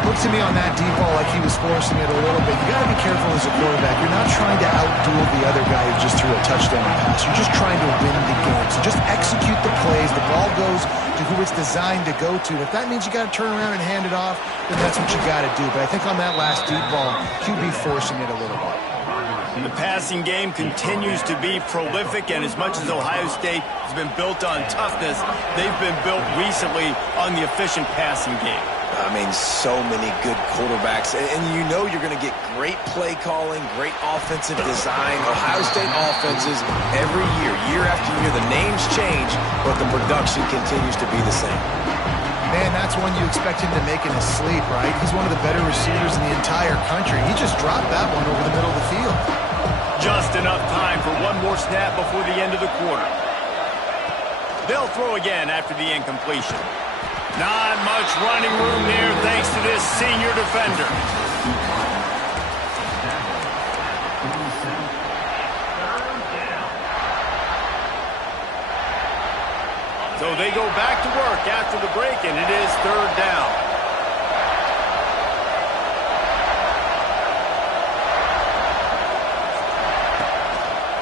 Looked to me on that deep ball like he was forcing it a little bit. You got to be careful as a quarterback. You're not trying to outduel the other guy who just threw a touchdown pass. You're just trying to win the game. So just execute the plays. The ball goes to who it's designed to go to. If that means you got to turn around and hand it off, then that's what you got to do. But I think on that last deep ball, QB forcing it a little bit. The passing game continues to be prolific, and as much as Ohio State has been built on toughness, they've been built recently on the efficient passing game. I mean, so many good quarterbacks, and you know you're going to get great play calling, great offensive design. Ohio State offenses every year, year after year, the names change, but the production continues to be the same. Man, that's one you expect him to make in his sleep, right? He's one of the better receivers in the entire country. He just dropped that one over the middle of the field. Just enough time for one more snap before the end of the quarter. They'll throw again after the incompletion. Not much running room there thanks to this senior defender. So they go back to work after the break, and it is third down.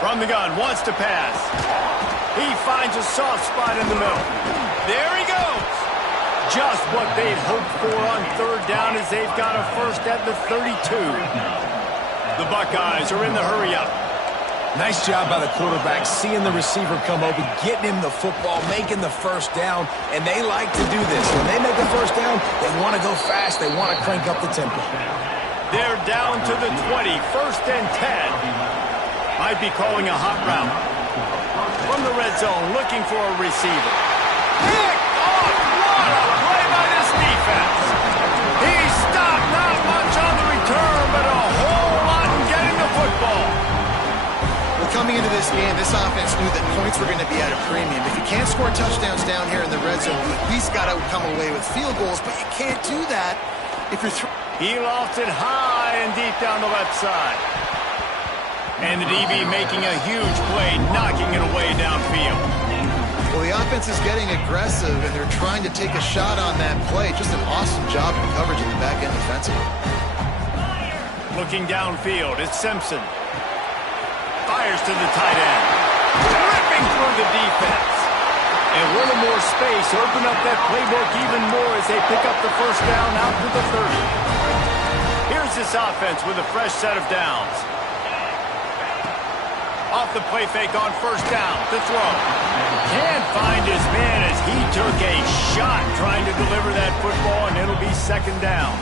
From the gun, wants to pass. He finds a soft spot in the middle. There he goes. Just what they'd hoped for on third down, as they've got a first at the 32. The Buckeyes are in the hurry-up. Nice job by the quarterback, seeing the receiver come open, getting him the football, making the first down, and they like to do this. When they make the first down, they want to go fast. They want to crank up the tempo. They're down to the 20, first and 10. Might be calling a hot route. From the red zone, looking for a receiver. Picked off! What a play by this defense! He stopped, not much on the return, but a whole lot in getting the football. Coming into this game, this offense knew that points were going to be at a premium. If you can't score touchdowns down here in the red zone, you at least got to come away with field goals, but you can't do that if you're He lofts it high and deep down the left side. And the DB making a huge play, knocking it away downfield. Well, the offense is getting aggressive, and they're trying to take a shot on that play. Just an awesome job in coverage in the back end defensively. Looking downfield, it's Simpson. Fires to the tight end. Ripping through the defense. And a little more space, open up that playbook even more as they pick up the first down out to the 30. Here's this offense with a fresh set of downs. Off the play fake on first down to throw. Can't find his man as he took a shot trying to deliver that football, and it'll be second down.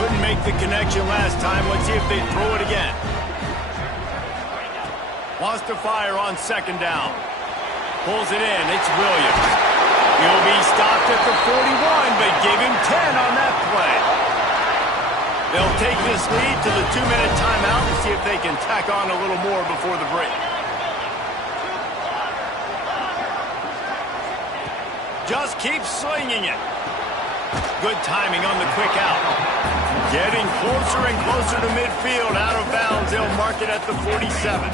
Couldn't make the connection last time. Let's see if they throw it again. Wants to fire on second down. Pulls it in. It's Williams. He'll be stopped at the 41, but give him 10 on that play. They'll take this lead to the 2-minute timeout and see if they can tack on a little more before the break. Just keep slinging it. Good timing on the quick out. Getting closer and closer to midfield. Out of bounds. They'll mark it at the 47.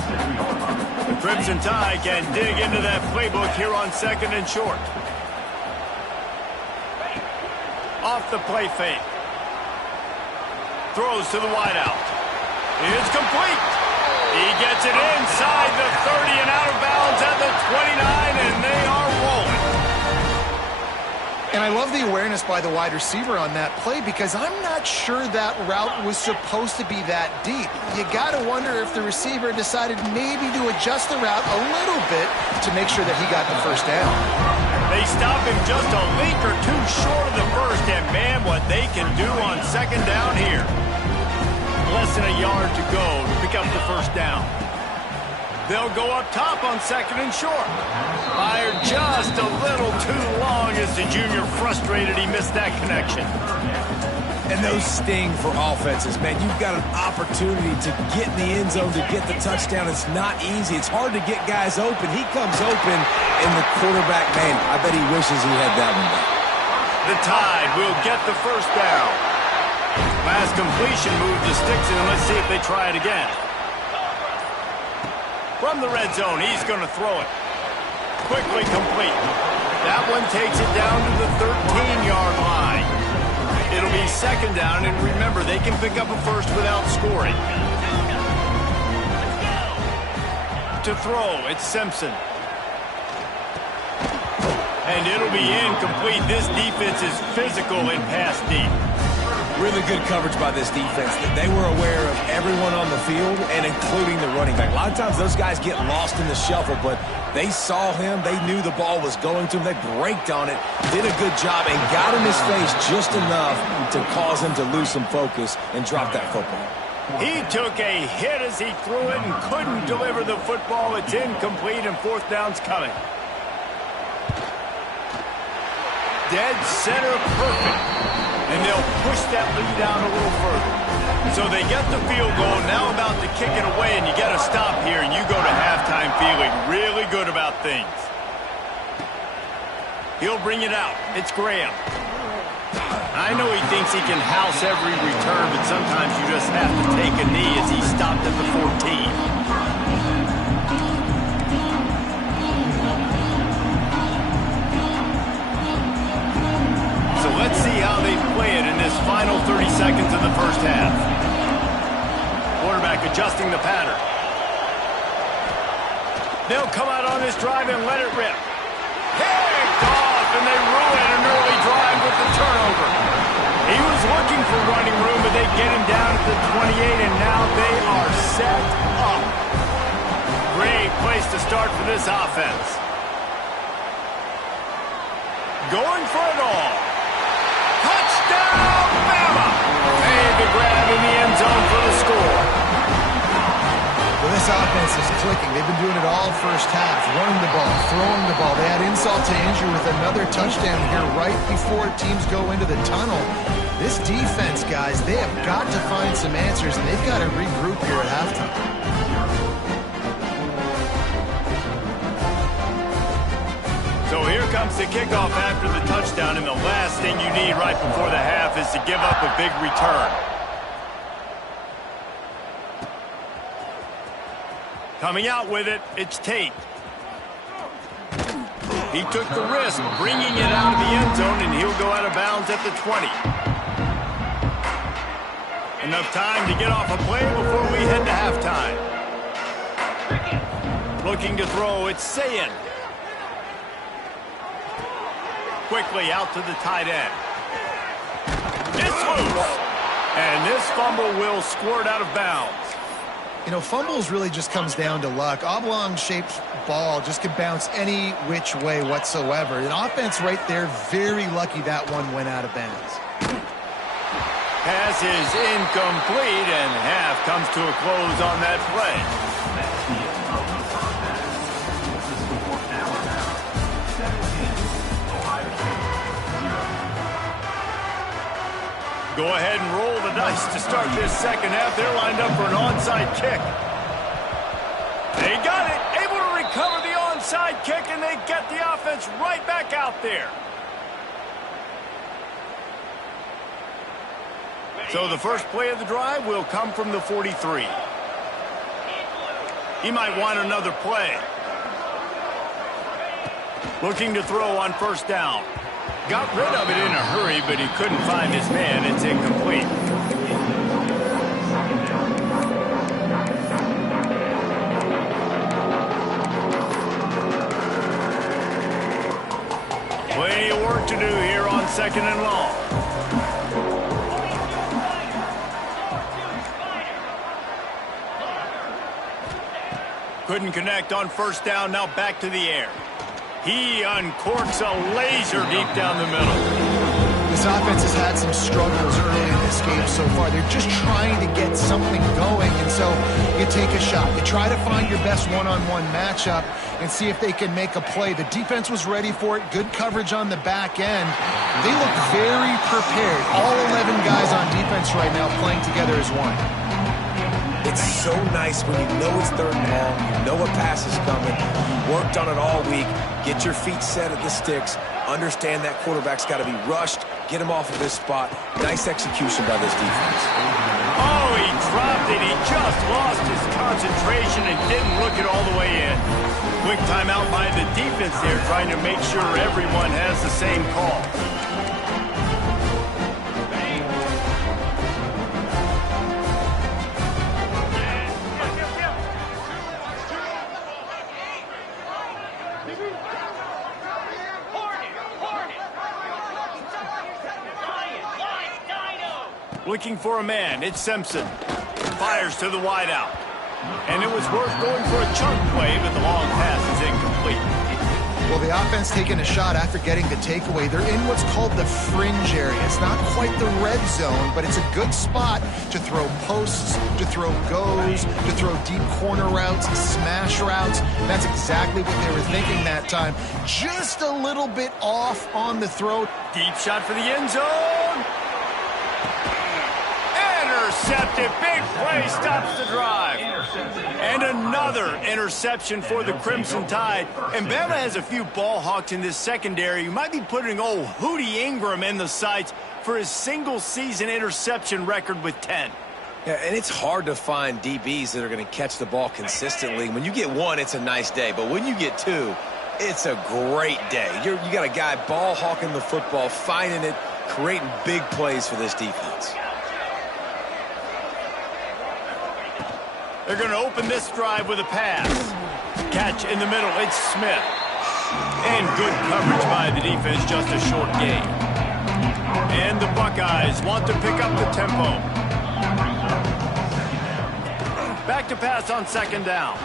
The Crimson Tide can dig into that playbook here on second and short. Off the play fake. Throws to the wideout. It's complete. He gets it inside the 30 and out of bounds at the 29, and they are rolling. And I love the awareness by the wide receiver on that play because I'm not sure that route was supposed to be that deep. You got to wonder if the receiver decided maybe to adjust the route a little bit to make sure that he got the first down. They stop him just a link or two short of the first, and man, what they can do on second down here. Less than a yard to go to pick up the first down. They'll go up top on second and short. Fired just a little too long as the junior frustrated he missed that connection. And those sting for offenses, man. You've got an opportunity to get in the end zone, to get the touchdown. It's not easy. It's hard to get guys open. He comes open, and the quarterback, man, I bet he wishes he had that one back. The Tide will get the first down. Last completion moved the sticks in. Let's see if they try it again. From the red zone, he's going to throw it. Quickly complete. That one takes it down to the 13-yard line. It'll be second down, and remember, they can pick up a first without scoring. To throw, it's Simpson. And it'll be incomplete. This defense is physical and pass deep. Really good coverage by this defense. They were aware of everyone on the field, and including the running back. A lot of times those guys get lost in the shuffle, but they saw him. They knew the ball was going to him. They braked on it, did a good job, and got in his face just enough to cause him to lose some focus and drop that football. He took a hit as he threw it and couldn't deliver the football. It's incomplete, and fourth down's coming. Dead center perfect. And they'll push that lead down a little further. So they get the field goal, now about to kick it away, and you got to stop here, and you go to halftime feeling really good about things. He'll bring it out. It's Graham. I know he thinks he can house every return, but sometimes you just have to take a knee as he stopped at the 14. Let's see how they play it in this final 30 seconds of the first half. Quarterback adjusting the pattern. They'll come out on this drive and let it rip. Picked off, and they ruin an early drive with the turnover. He was looking for running room, but they get him down at the 28, and now they are set up. Great place to start for this offense. Going for it all. Touchdown, Bama! Made the grab in the end zone for the score. Well, this offense is clicking. They've been doing it all first half, running the ball, throwing the ball. They had insult to injury with another touchdown here right before teams go into the tunnel. This defense, guys, they have got to find some answers, and they've got to regroup here at halftime. So here comes the kickoff after the touchdown, and the last thing you need right before the half is to give up a big return. Coming out with it, it's Tate. He took the risk, bringing it out of the end zone, and he'll go out of bounds at the 20. Enough time to get off a play before we head to halftime. Looking to throw, it's Sayin. quickly out to the tight end. It's loose. And this fumble will squirt out of bounds. You know, fumbles really just comes down to luck. Oblong-shaped ball just can bounce any which way whatsoever. An offense right there, very lucky that one went out of bounds. Pass is incomplete, and half comes to a close on that play. Go ahead and roll the dice to start this second half. They're lined up for an onside kick. They got it, able to recover the onside kick, and they get the offense right back out there. So the first play of the drive will come from the 43. He might want another play. Looking to throw on first down. Got rid of it in a hurry, but he couldn't find his man. It's incomplete. Plenty of work to do here on second and long. Couldn't connect on first down. Now back to the air. He uncorks a laser deep down the middle. This offense has had some struggles early in this game so far. They're just trying to get something going, and so you take a shot. You try to find your best one-on-one matchup and see if they can make a play. The defense was ready for it. Good coverage on the back end. They look very prepared. All 11 guys on defense right now playing together as one. It's so nice when you know it's third and long, you know a pass is coming, worked on it all week, get your feet set at the sticks, understand that quarterback's got to be rushed, get him off of this spot. Nice execution by this defense. Oh, he dropped it. He just lost his concentration and didn't look it all the way in. Quick timeout by the defense there, trying to make sure everyone has the same call. Looking for a man, it's Simpson. Fires to the wideout. And it was worth going for a chunk play, but the long pass is incomplete. Well, the offense taking a shot after getting the takeaway. They're in what's called the fringe area. It's not quite the red zone, but it's a good spot to throw posts, to throw goes, to throw deep corner routes, smash routes. That's exactly what they were thinking that time. Just a little bit off on the throw. Deep shot for the end zone. Intercepted. Big play stops the drive. And another interception for the Crimson Tide. And Bama has a few ball hawks in this secondary. You might be putting old Hootie Ingram in the sights for his single-season interception record with 10. Yeah, and it's hard to find DBs that are going to catch the ball consistently. When you get one, it's a nice day. But when you get two, it's a great day. You got a guy ball hawking the football, finding it, creating big plays for this defense. They're going to open this drive with a pass. Catch in the middle, it's Smith. And good coverage by the defense, just a short gain. And the Buckeyes want to pick up the tempo. Back to pass on second down.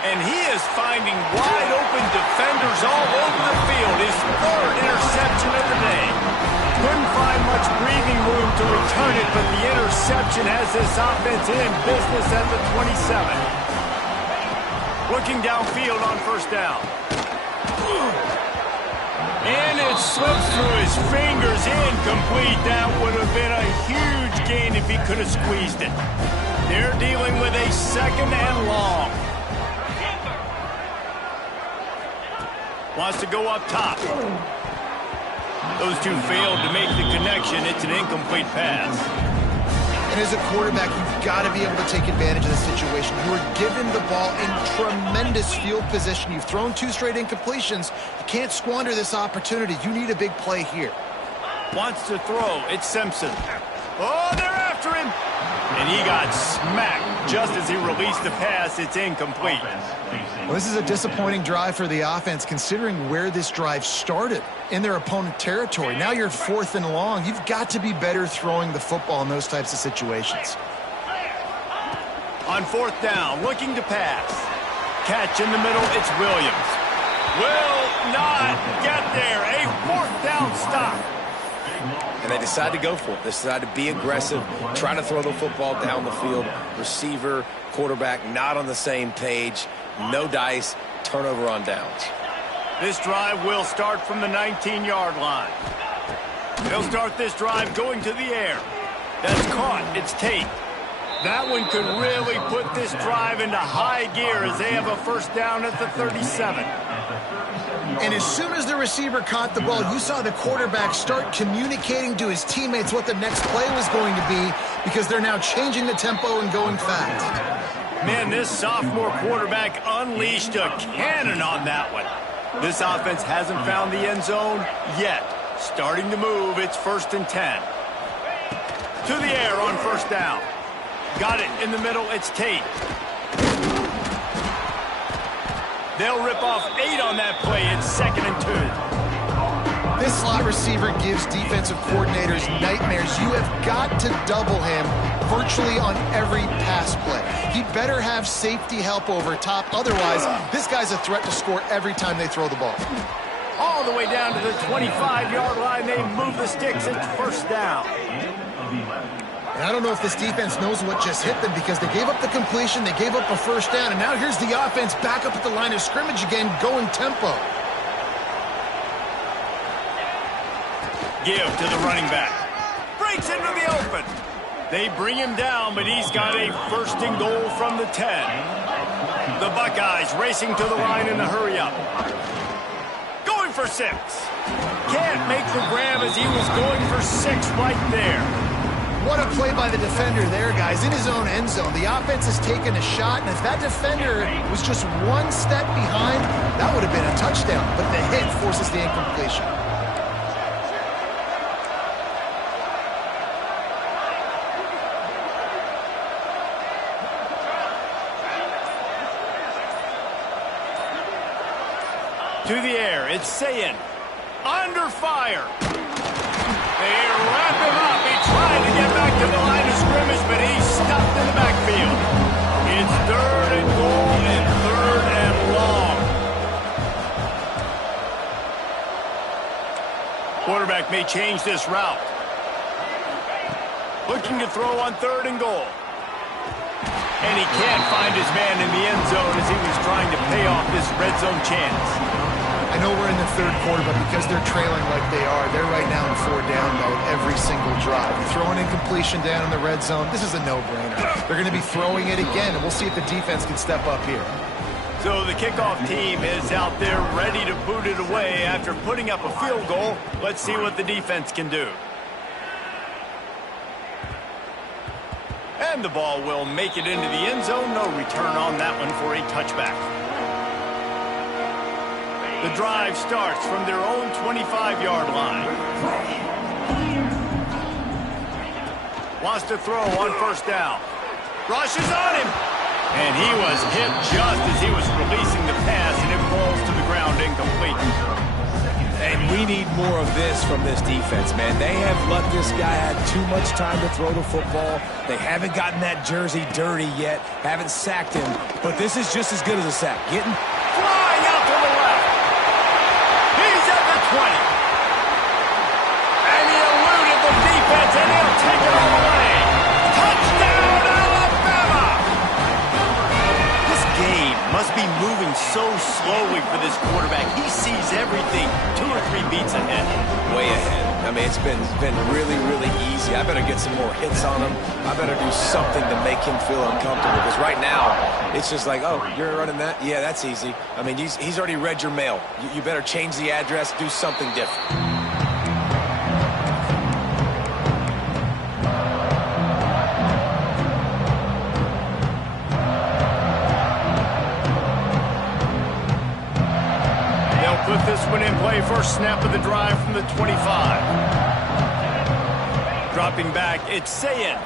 And he is finding wide open defenders all over the field. His third interception of the day. Couldn't find much breathing room to return it, but the interception has this offense in business at the 27. Looking downfield on first down. And it slips through his fingers, incomplete. That would have been a huge gain if he could have squeezed it. They're dealing with a second and long. Wants to go up top. Those two failed to make the connection. It's an incomplete pass. And as a quarterback, you've got to be able to take advantage of the situation. You were given the ball in tremendous field position. You've thrown two straight incompletions. You can't squander this opportunity. You need a big play here. Wants to throw. It's Simpson. Oh, they're after him. And he got smacked just as he released the pass. It's incomplete. Well, this is a disappointing drive for the offense, considering where this drive started in their opponent territory. Now you're 4th and long. You've got to be better throwing the football in those types of situations. On 4th down, looking to pass. Catch in the middle, it's Williams. Will not get there. A 4th down stop. And they decide to go for it. They decide to be aggressive, try to throw the football down the field. Receiver, quarterback, not on the same page. No dice, turnover on downs. This drive will start from the 19-yard line. They'll start this drive going to the air. That's caught. It's Tate. That one could really put this drive into high gear as they have a 1st down at the 37. And as soon as the receiver caught the ball, you saw the quarterback start communicating to his teammates what the next play was going to be, because they're now changing the tempo and going fast. Man, this sophomore quarterback unleashed a cannon on that one. This offense hasn't found the end zone yet. Starting to move, it's 1st and 10. To the air on 1st down. Got it in the middle, it's Tate. They'll rip off 8 on that play. It's 2nd and 2. This slot receiver gives defensive coordinators nightmares. You have got to double him virtually on every pass play. He better have safety help over top. Otherwise, this guy's a threat to score every time they throw the ball. All the way down to the 25-yard line. They move the sticks. It's 1st down. And I don't know if this defense knows what just hit them, because they gave up the completion, they gave up a 1st down, and now here's the offense back up at the line of scrimmage again, going tempo. Give to the running back. Breaks into the open. They bring him down, but he's got a 1st and goal from the 10. The Buckeyes racing to the line in a hurry-up. Going for 6. Can't make the grab as he was going for 6 right there. What a play by the defender there, guys, in his own end zone. The offense has taken a shot, and if that defender was just 1 step behind, that would have been a touchdown. But the hit forces the incompletion. To the air, it's Sayin. Under fire. They wrap him up. He tried to get back to the line of scrimmage, but he's stuffed in the backfield. It's 3rd and goal and 3rd and long. Quarterback may change this route. Looking to throw on 3rd and goal. And he can't find his man in the end zone as he was trying to pay off this red zone chance. I know we're in the 3rd quarter, but because they're trailing like they are, they're right now in 4 down mode every single drive. You throw an incompletion down in the red zone, this is a no-brainer. They're going to be throwing it again, and we'll see if the defense can step up here. So the kickoff team is out there ready to boot it away after putting up a field goal. Let's see what the defense can do. And the ball will make it into the end zone. No return on that one for a touchback. The drive starts from their own 25-yard line. Wants to throw on 1st down. Rushes on him. And he was hit just as he was releasing the pass, and it falls to the ground incomplete. And we need more of this from this defense, man. They have let this guy have too much time to throw the football. They haven't gotten that jersey dirty yet, haven't sacked him. But this is just as good as a sack. Getting flying out to the left. He's at the 20. And he eluded the defense, and he'll take it all away. Touchdown, Alabama! This game must be moving so slowly for this quarterback. He sees everything 2 or 3 beats ahead. Way ahead. I mean, it's been really, really easy. I better get some more hits on him. I better do something to make him feel uncomfortable. Because right now, it's just like, oh, you're running that? Yeah, that's easy. I mean, he's already read your mail. You better change the address, do something different. Put this one in play. First snap of the drive from the 25. Dropping back, it's Sayin.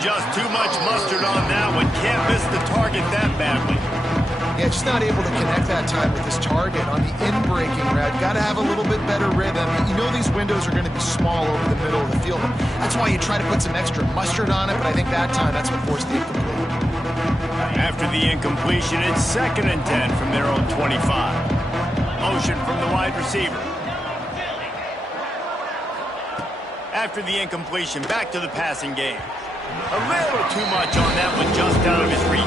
Just too much mustard on that one. Can't miss the target that badly. Yeah, just not able to connect that time with his target. On the in-breaking route, got to have a little bit better rhythm. You know these windows are going to be small over the middle of the field. That's why you try to put some extra mustard on it, but I think that time, that's what forced the incomplete. After the incompletion, it's 2nd and 10 from their own 25. Motion from the wide receiver. After the incompletion, back to the passing game. A little too much on that one, just out of his reach.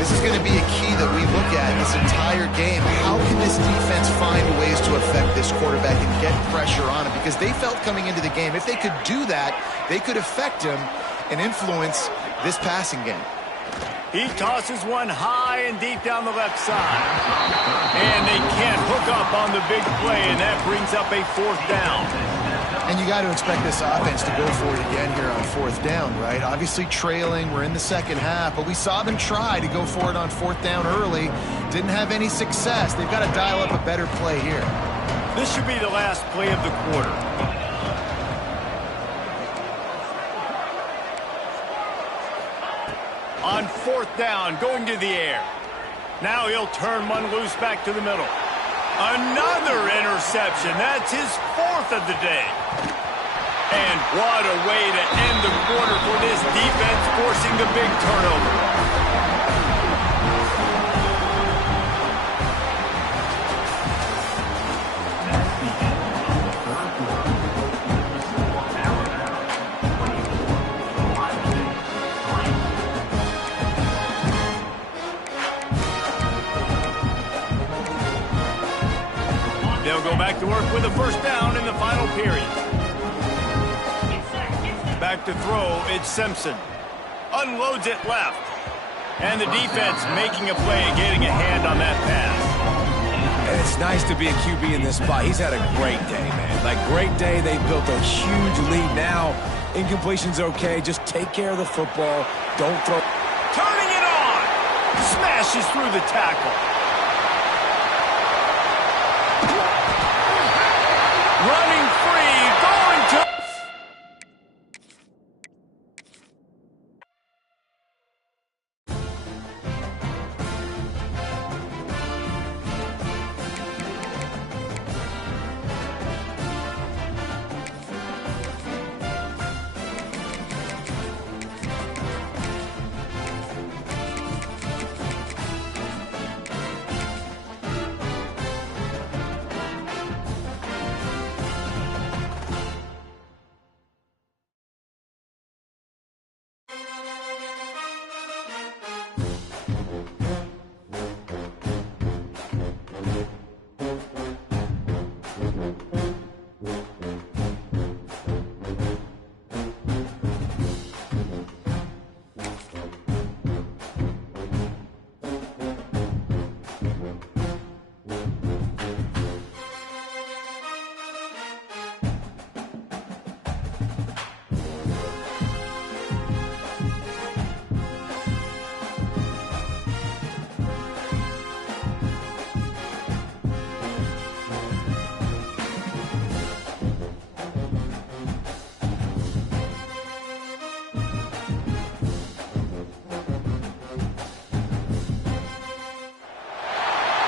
This is going to be a key that we look at this entire game. How can this defense find ways to affect this quarterback and get pressure on him? Because they felt coming into the game, if they could do that, they could affect him and influence this passing game. He tosses one high and deep down the left side. And they can't hook up on the big play, and that brings up a 4th down. And you got to expect this offense to go for it again here on 4th down, right? Obviously trailing, we're in the second half, but we saw them try to go for it on 4th down early. Didn't have any success. They've got to dial up a better play here. This should be the last play of the quarter. On 4th down, going to the air. Now he'll turn one loose back to the middle. Another interception. That's his 4th of the day. And what a way to end the quarter for this defense, forcing the big turnover. They'll go back to work with a 1st down in the final period. Back to throw, it's Simpson. Unloads it left. And the defense making a play and getting a hand on that pass. And it's nice to be a QB in this spot. He's had a great day, man. Like, great day. They built a huge lead now. Incompletion's okay. Just take care of the football. Don't throw. Turning it on. Smashes through the tackle. Running free, going to...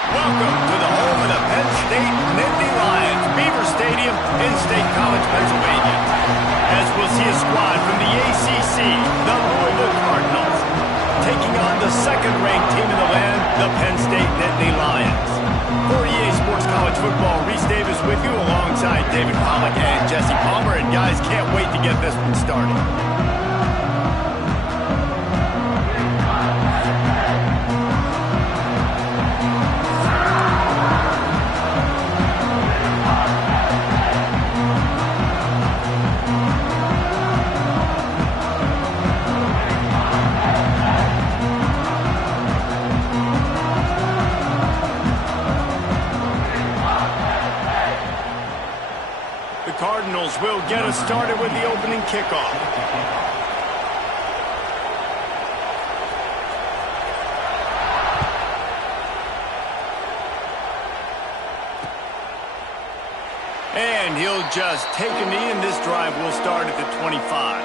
Welcome to the home of the Penn State Nittany Lions, Beaver Stadium in State College, Pennsylvania. As we'll see a squad from the ACC, the Louisville Cardinals, taking on the 2nd-ranked team in the land, the Penn State Nittany Lions. For EA Sports College Football, Reese Davis with you alongside David Pollack and Jesse Palmer. And guys, can't wait to get this one started. Cardinals will get us started with the opening kickoff. And he'll just take a knee, and this drive will start at the 25.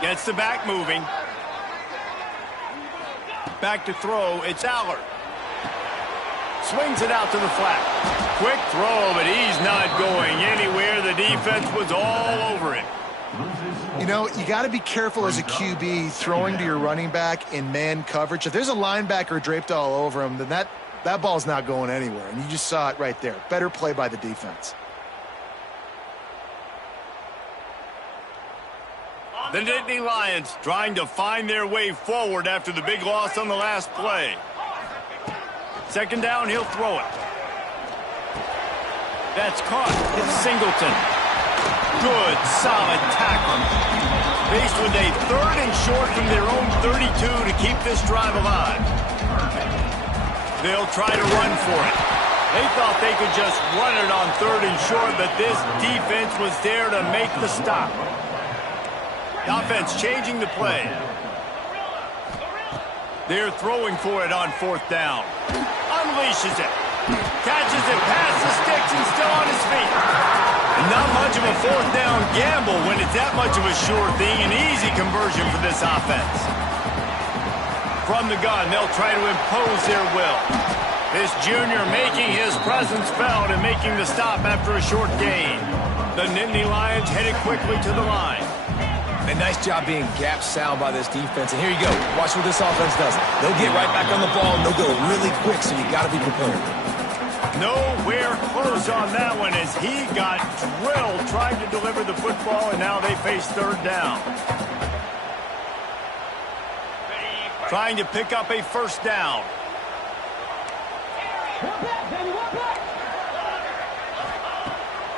Gets the back moving. Back to throw, it's Allard. Swings it out to the flat. Quick throw, but he's not going anywhere. The defense was all over him. You know, you got to be careful as a QB throwing to your running back in man coverage. If there's a linebacker draped all over him, then that ball's not going anywhere. And you just saw it right there. Better play by the defense. The Nittany Lions trying to find their way forward after the big loss on the last play. Second down, he'll throw it. That's caught. It's Singleton. Good, solid tackle. Faced with a third and short from their own 32 to keep this drive alive. They'll try to run for it. They thought they could just run it on third and short, but this defense was there to make the stop. The offense changing the play. They're throwing for it on fourth down. Unleashes it. Catches it past the sticks and still on his feet. And not much of a fourth down gamble when it's that much of a sure thing. An easy conversion for this offense. From the gun, they'll try to impose their will. This junior making his presence felt and making the stop after a short gain. The Nittany Lions headed quickly to the line. A nice job being gap sound by this defense. And here you go. Watch what this offense does. They'll get right back on the ball, and they'll go really quick, so you got to be prepared. Nowhere close on that one as he got drilled trying to deliver the football, and now they face third down. Trying to pick up a first down.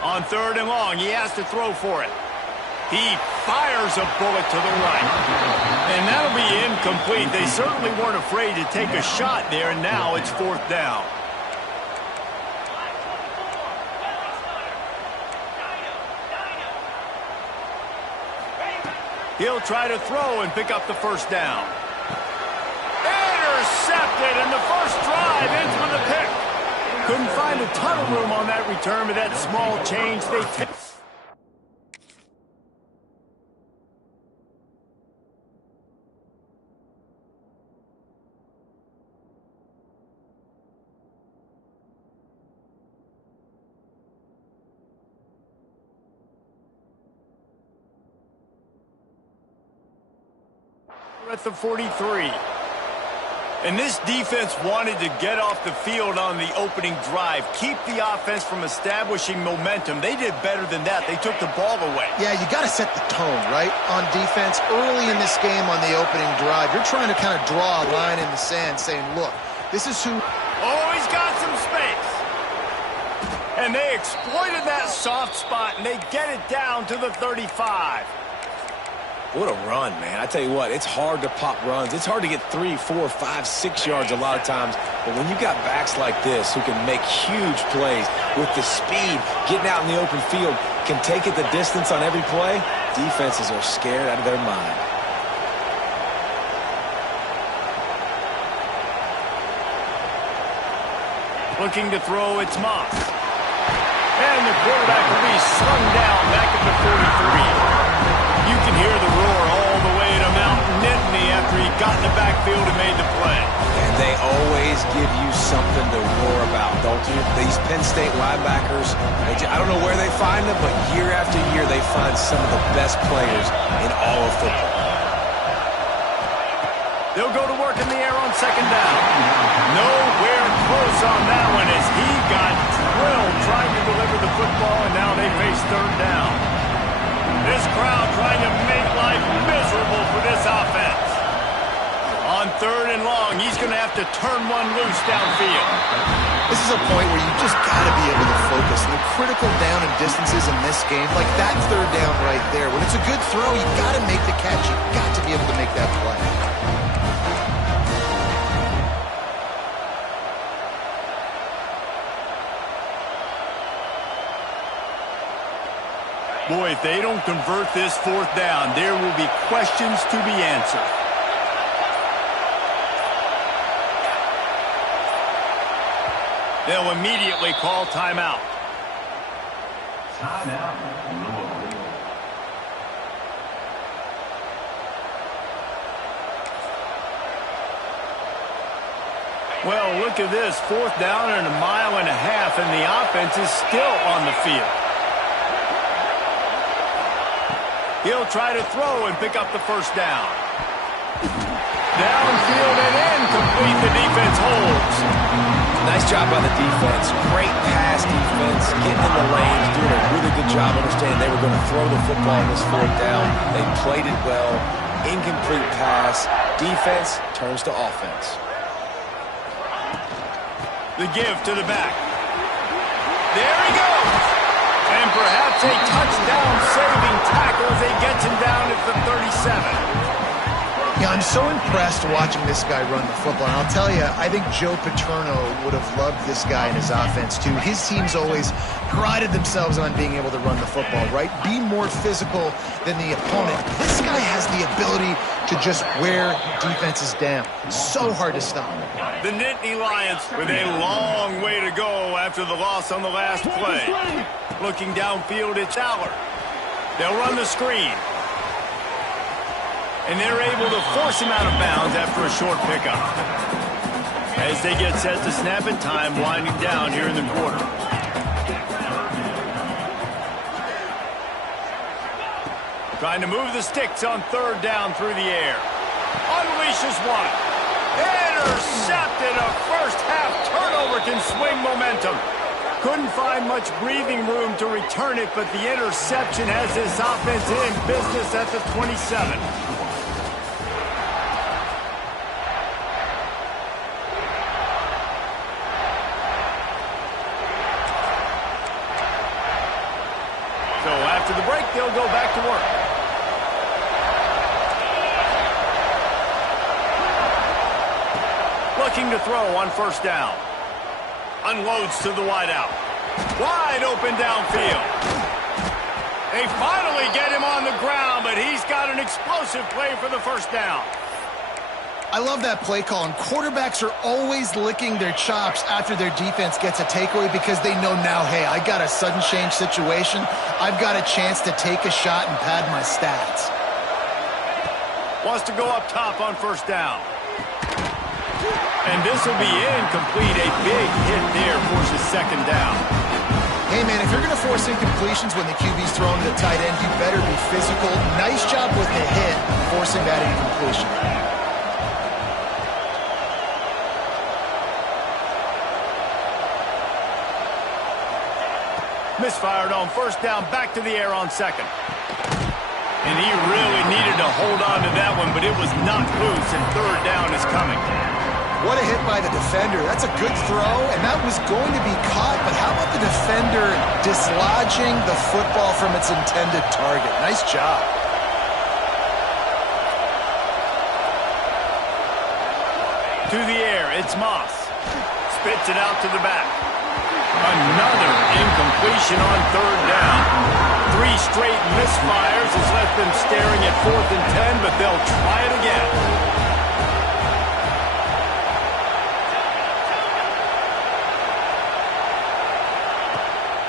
On third and long, he has to throw for it. He fires a bullet to the right. And that'll be incomplete. They certainly weren't afraid to take a shot there, and now it's fourth down. He'll try to throw and pick up the first down. Intercepted, and the first drive ends with a pick. Couldn't find a ton of room on that return, but that small change they take. At the 43. And this defense wanted to get off the field on the opening drive, keep the offense from establishing momentum. They did better than that. They took the ball away. Yeah, you got to set the tone, right? On defense, early in this game on the opening drive, you're trying to kind of draw a line in the sand saying, look, this is who... Oh, he's got some space. And they exploited that soft spot, and they get it down to the 35. What a run, man. I tell you what, it's hard to pop runs. It's hard to get 3, 4, 5, 6 yards a lot of times. But when you got backs like this who can make huge plays with the speed, getting out in the open field, can take it the distance on every play, defenses are scared out of their mind. Looking to throw, it's Moss. And the quarterback will be slung down back at the 43. You can hear the roar all the way to Mount Nittany after he got in the backfield and made the play. And they always give you something to roar about, don't you? These Penn State linebackers, I don't know where they find them, but year after year they find some of the best players in all of football. They'll go to work in the air on second down. Nowhere close on that one as he got drilled trying to deliver the football, and now they face third down. This crowd trying to make life miserable for this offense. On third and long, he's going to have to turn one loose downfield. This is a point where you just got to be able to focus. And the critical down and distances in this game, like that third down right there, when it's a good throw, you got to make the catch. You got to be able to make that play. Boy, if they don't convert this fourth down, there will be questions to be answered. They'll immediately call timeout. Well, look at this. 4th down and 1.5 miles, and the offense is still on the field. He'll try to throw and pick up the first down. Downfield and incomplete. The defense holds. Nice job by the defense. Great pass defense, getting in the lanes, doing a really good job understanding they were going to throw the football on this 4th down. They played it well. Incomplete pass. Defense turns to offense. The give to the back. There he goes. And perhaps a touchdown-saving tackle as he gets him down at the 37. Yeah, I'm so impressed watching this guy run the football. And I'll tell you, I think Joe Paterno would have loved this guy in his offense, too. His teams always prided themselves on being able to run the football, right? Be more physical than the opponent. This guy has the ability to just wear defenses down. So hard to stop. The Nittany Lions with a long way to go after the loss on the last play. Looking downfield, it's Aller. They'll run the screen. And they're able to force him out of bounds after a short pickup. As they get set to snap and time winding down here in the quarter. Trying to move the sticks on 3rd down through the air. Unleashes one. Intercepted. A first-half turnover can swing momentum. Couldn't find much breathing room to return it, but the interception has this offense in business at the 27. So after the break, they'll go back to work. Looking to throw on 1st down. Unloads to the wideout. Wide open downfield. They finally get him on the ground, but he's got an explosive play for the 1st down. I love that play call, and quarterbacks are always licking their chops after their defense gets a takeaway because they know now, hey, I got a sudden change situation. I've got a chance to take a shot and pad my stats. Wants to go up top on 1st down. And this will be incomplete. A big hit there forces 2nd down. Hey, man, if you're going to force incompletions when the QB's throwing to the tight end, you better be physical. Nice job with the hit, forcing that incompletion. Misfired on 1st down, back to the air on 2nd. And he really needed to hold on to that one, but it was knocked loose, and 3rd down is coming. What a hit by the defender. That's a good throw, and that was going to be caught, but how about the defender dislodging the football from its intended target? Nice job. To the air, it's Moss. Spits it out to the back. Another incompletion on 3rd down. 3 straight misfires has left them staring at 4th and 10, but they'll try it again.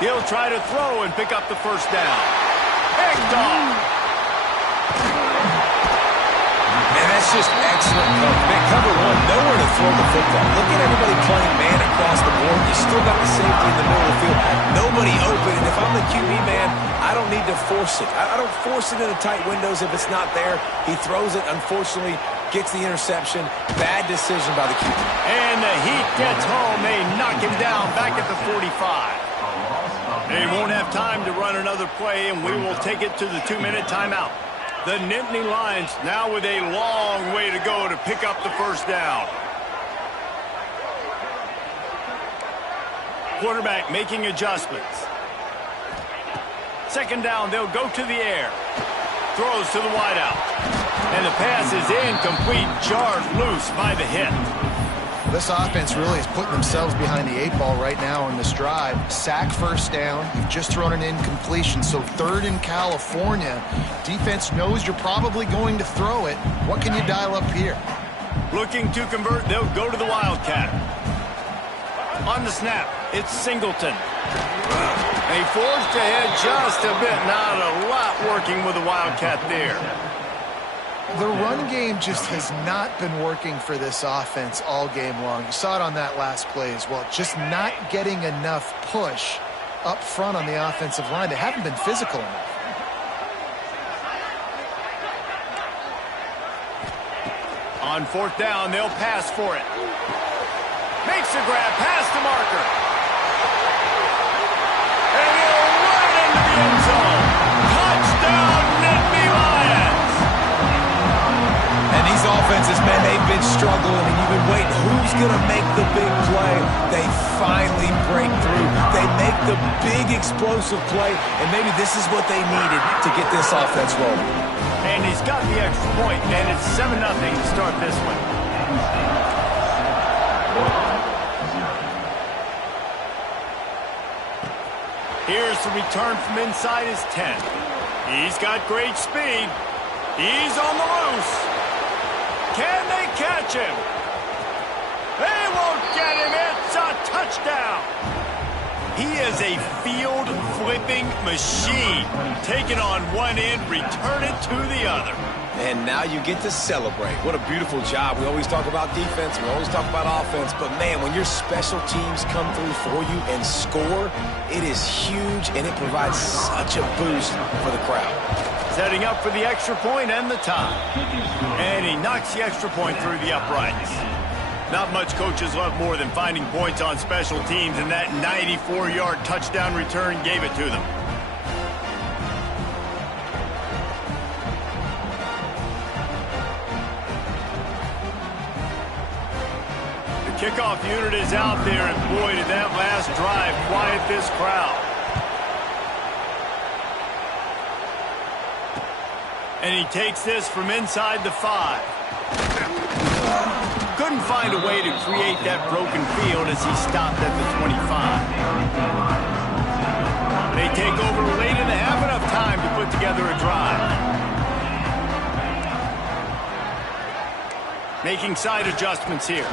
He'll try to throw and pick up the 1st down. Picked off. And that's just excellent coverage. Man, cover 1, nowhere to throw the football. Look at everybody playing man across the board. You still got the safety in the middle of the field. Nobody open. And if I'm the QB man, I don't need to force it. I don't force it into tight windows if it's not there. He throws it, unfortunately, gets the interception. Bad decision by the QB. And the heat gets home. They knock him down back at the 45. They won't have time to run another play, and we will take it to the 2-minute timeout. The Nittany Lions now with a long way to go to pick up the 1st down. Quarterback making adjustments. 2nd down, they'll go to the air. Throws to the wideout. And the pass is incomplete, jarred loose by the hit. This offense really is putting themselves behind the 8 ball right now in this drive. Sack 1st down. You've just thrown an incompletion, so 3rd in California. Defense knows you're probably going to throw it. What can you dial up here? Looking to convert, they'll go to the Wildcat. On the snap, it's Singleton. They forced ahead just a bit. Not a lot working with the Wildcat there. The run game just has not been working for this offense all game long. You saw it on that last play as well. Just not getting enough push up front on the offensive line. They haven't been physical enough. On fourth down, they'll pass for it. Makes a grab, past the marker. And he'll run into the end zone. Touchdown, Nati Lions. And these offenses, man, they've been struggling, and you've been waiting. Who's going to make the big play? They finally break through. They make the big explosive play, and maybe this is what they needed to get this offense rolling. And he's got the extra point, and it's 7-0 to start this one. Here's the return from inside his 10. He's got great speed. He's on the loose. Can they catch him? They won't get him. It's a touchdown. He is a field-flipping machine. Taking on one end, return it to the other. And now you get to celebrate. What a beautiful job. We always talk about defense. We always talk about offense. But, man, when your special teams come through for you and score, it is huge, and it provides such a boost for the crowd. Setting up for the extra point and the tie. And he knocks the extra point through the uprights. Not much coaches love more than finding points on special teams, and that 94-yard touchdown return gave it to them. The kickoff unit is out there, and boy, did that last drive quiet this crowd. And he takes this from inside the 5. Couldn't find a way to create that broken field as he stopped at the 25. They take over late in the half, enough time to put together a drive. Making side adjustments here.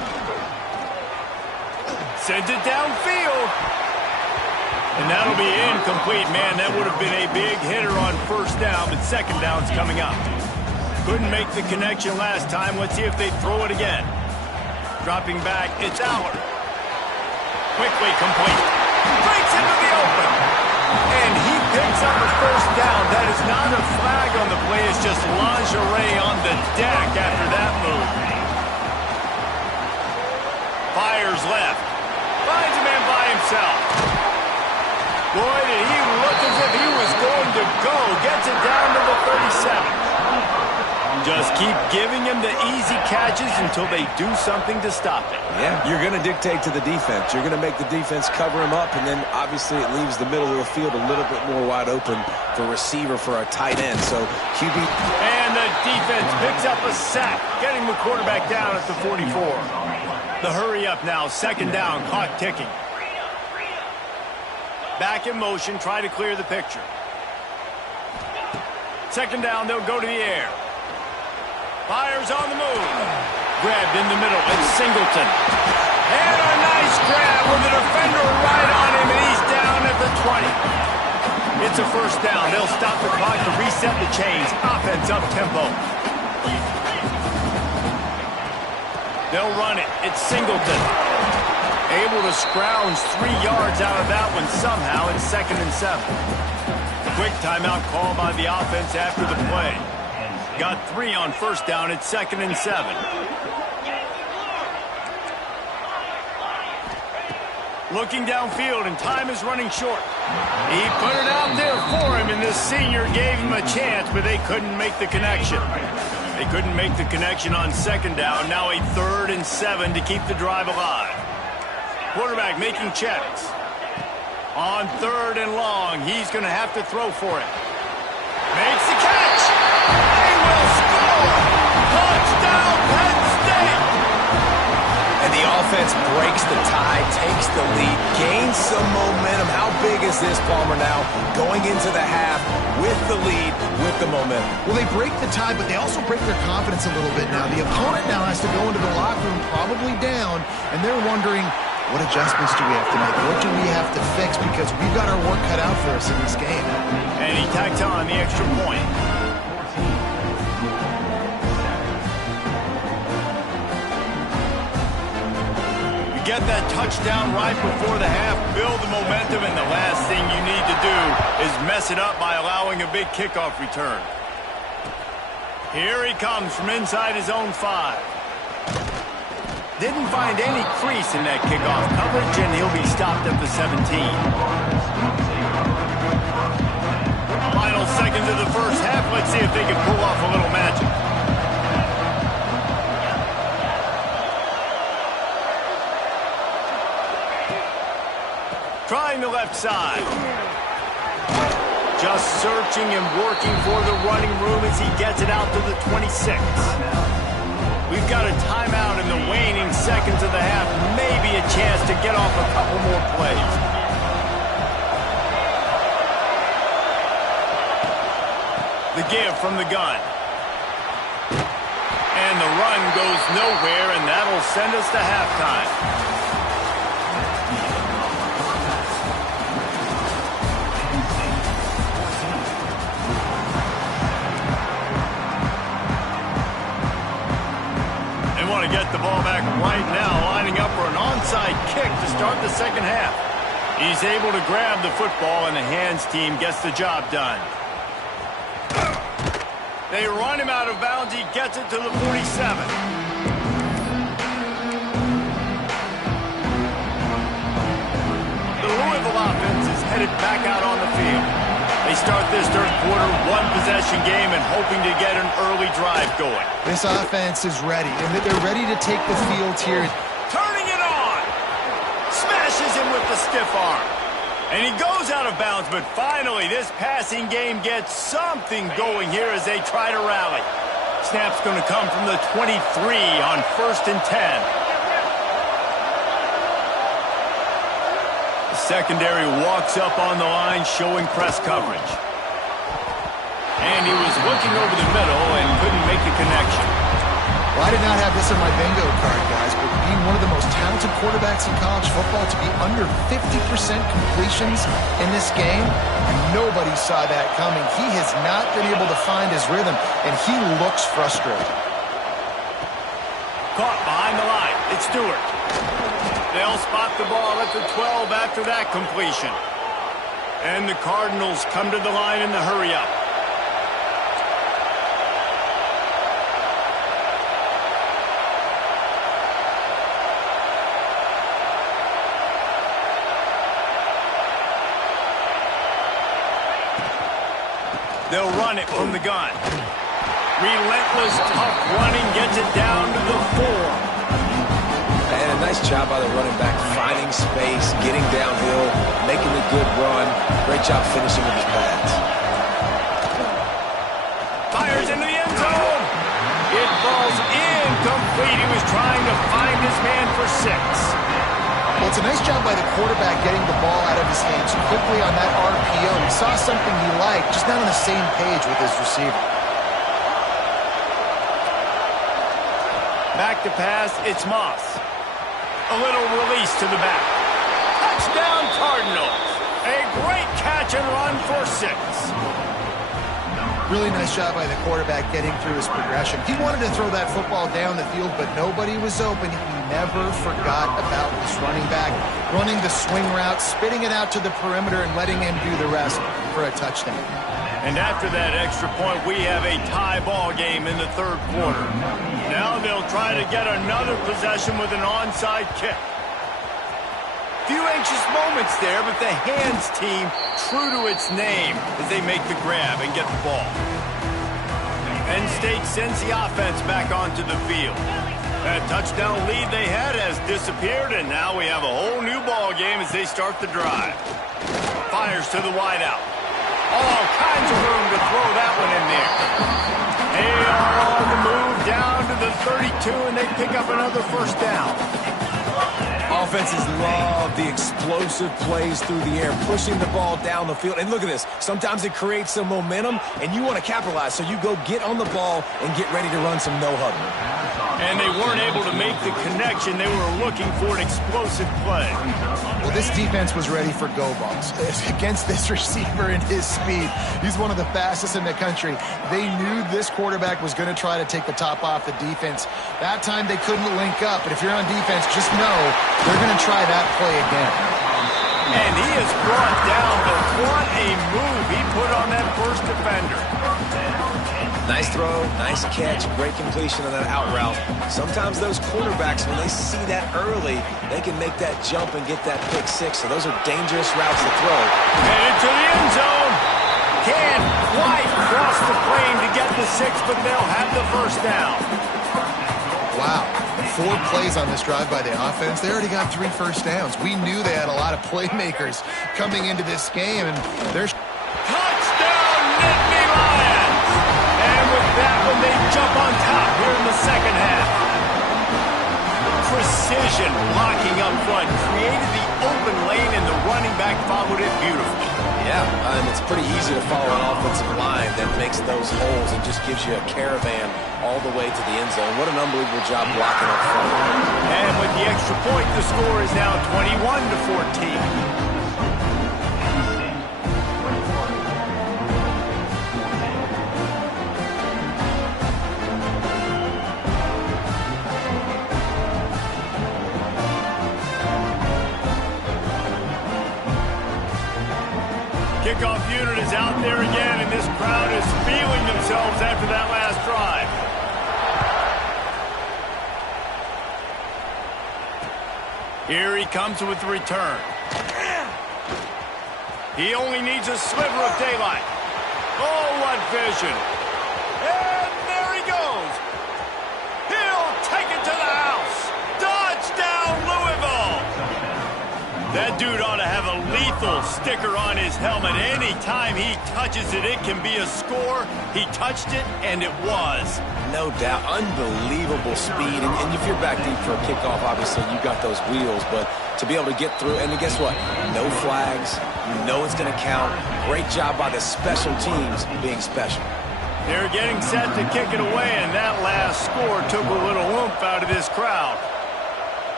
Sends it downfield. And that'll be incomplete. Man, that would have been a big hitter on first down, but second down's coming up. Couldn't make the connection last time. Let's see if they throw it again. Dropping back, it's Aller. Quickly complete. Breaks into the open. And he picks up a first down. That is not a flag on the play. It's just lingerie on the deck after that move. Fires left. Finds a man by himself. Boy, did he look as if he was going to go. Gets it down to the 37. Just keep giving him the easy catches until they do something to stop it. Yeah, you're going to dictate to the defense. You're going to make the defense cover him up, and then obviously it leaves the middle of the field a little bit more wide open for receiver for a tight end. So QB. And the defense picks up a sack, getting the quarterback down at the 44. The hurry up now, second down, clock ticking. Back in motion, try to clear the picture. Second down, they'll go to the air. Fires on the move. Grabbed in the middle. It's Singleton. And a nice grab with the defender right on him, and he's down at the 20. It's a first down. They'll stop the clock to reset the chains. Offense up tempo. They'll run it. It's Singleton. Able to scrounge 3 yards out of that one somehow. It's 2nd and 7. Quick timeout call by the offense after the play. Got 3 on first down. It's 2nd and 7. Looking downfield, and time is running short. He put it out there for him, and this senior gave him a chance, but they couldn't make the connection. They couldn't make the connection on second down. Now a 3rd and 7 to keep the drive alive. Quarterback making checks. On 3rd and long, he's going to have to throw for it. Makes the catch. They will score. Touchdown, Penn State. And the offense breaks the tie, takes the lead, gains some momentum. How big is this, Palmer, now? Going into the half with the lead, with the momentum. Well, they break the tie, but they also break their confidence a little bit now. The opponent now has to go into the locker room probably down, and they're wondering, what adjustments do we have to make? What do we have to fix? Because we've got our work cut out for us in this game. And he tacks on the extra point. get that touchdown right before the half, build the momentum, and the last thing you need to do is mess it up by allowing a big kickoff return. Here he comes from inside his own 5. Didn't find any crease in that kickoff coverage, and he'll be stopped at the 17. Final seconds of the first half. Let's see if they can pull off a little magic. Trying the left side. Just searching and working for the running room as he gets it out to the 26. We've got a timeout in the waning seconds of the half. Maybe a chance to get off a couple more plays. The give from the gun. And the run goes nowhere, and that'll send us to halftime. Get the ball back right now, lining up for an onside kick to start the second half. He's able to grab the football, and the hands team gets the job done. They run him out of bounds. He gets it to the 47. The Louisville offense is headed back out on the field. They start this third quarter, one-possession game, and hoping to get an early drive going. This offense is ready, and they're ready to take the field here. Turning it on! Smashes him with the stiff arm. And he goes out of bounds, but finally this passing game gets something going here as they try to rally. Snap's going to come from the 23 on 1st and 10. Secondary walks up on the line, showing press coverage. And he was looking over the middle and couldn't make the connection. Well, I did not have this on my bingo card, guys, but being one of the most talented quarterbacks in college football, to be under 50% completions in this game, nobody saw that coming. He has not been able to find his rhythm, and he looks frustrated. Caught behind the line. It's Stewart. They'll spot the ball at the 12 after that completion. And the Cardinals come to the line in the hurry-up. They'll run it from the gun. Relentless, tough running gets it down to the 4. And a nice job by the running back, finding space, getting downhill, making a good run. Great job finishing with his pads. Fires into the end zone. It falls incomplete. He was trying to find his man for 6. Well, it's a nice job by the quarterback getting the ball out of his hands quickly on that RPO. He saw something he liked, just not on the same page with his receiver. Back to pass, it's Moss. A little release to the back. Touchdown Cardinals. A great catch and run for 6. Really nice job by the quarterback getting through his progression. He wanted to throw that football down the field, but nobody was open. He never forgot about his running back, running the swing route, spitting it out to the perimeter, and letting him do the rest for a touchdown. And after that extra point, we have a tie ball game in the third quarter. Now they'll try to get another possession with an onside kick. Few anxious moments there, but the hands team true to its name as they make the grab and get the ball. Penn State sends the offense back onto the field. That touchdown lead they had has disappeared, and now we have a whole new ball game as they start the drive. Fires to the wideout. All kinds of room to throw that one in there. They are on the move down to the 32, and they pick up another first down. Offenses love the explosive plays through the air, pushing the ball down the field. And look at this. Sometimes it creates some momentum, and you want to capitalize. So you go get on the ball and get ready to run some no-huddle. And they weren't able to make the connection. They were looking for an explosive play. Well, this defense was ready for go balls. Against this receiver and his speed, he's one of the fastest in the country. They knew this quarterback was going to try to take the top off the defense. That time they couldn't link up, but if you're on defense, just know they're going to try that play again. And he is brought down, but what a move he put on that first defender. Nice throw, nice catch, great completion on that out route. Sometimes those quarterbacks, when they see that early, they can make that jump and get that pick six. So those are dangerous routes to throw. And into the end zone. Can't quite cross the plane to get the six, but they'll have the first down. Wow. 4 plays on this drive by the offense. They already got 3 first downs. We knew they had a lot of playmakers coming into this game, and they're... Touchdown, Nati College! And with that one, they jump on top here in the second half. Precision blocking up front created the open lane, and the running back followed it beautifully. Yeah, and it's pretty easy to follow an offensive line that makes those holes and just gives you a caravan all the way to the end zone. What an unbelievable job blocking up front. And with the extra point, the score is now 21-14. Kickoff unit is out there again, and this crowd is feeling themselves after that last drive. Here he comes with the return. He only needs a sliver of daylight. Oh, what vision. And there he goes. He'll take it to the house. Touchdown, Louisville. That dude ought to have a lethal sticker on his helmet. Anytime he touches it, it can be a score. He touched it, and it was. No doubt. Unbelievable speed. And if you're back deep for a kickoff, obviously you got those wheels. But to be able to get through, and guess what? No flags. You know it's going to count. Great job by the special teams being special. They're getting set to kick it away, and that last score took a little oomph out of this crowd.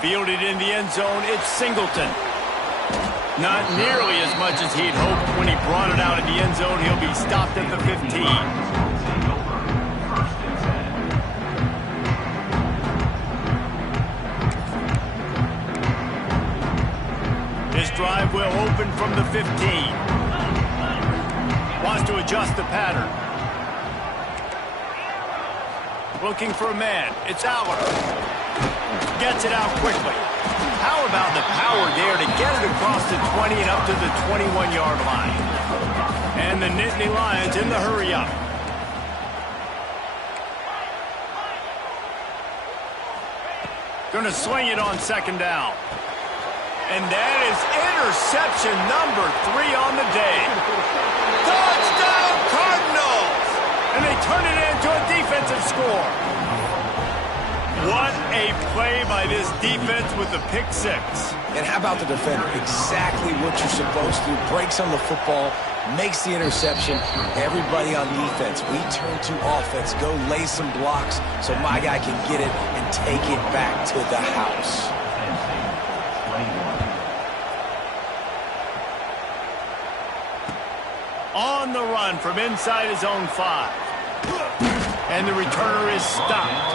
Fielded in the end zone, it's Singleton. Not nearly as much as he'd hoped when he brought it out of the end zone. He'll be stopped at the 15. This drive will open from the 15. Wants to adjust the pattern. Looking for a man. It's Aller. Gets it out quickly. How about the power there to get it across the 20 and up to the 21-yard line? And the Nittany Lions in the hurry-up. Gonna swing it on second down. And that is interception number 3 on the day. Touchdown, Cardinals! And they turn it into a defensive score. What a play by this defense with the pick six. And how about the defender? Exactly what you're supposed to. Breaks on the football, makes the interception. Everybody on defense, we turn to offense. Go lay some blocks so my guy can get it and take it back to the house. On the run from inside his own 5. And the returner is stopped.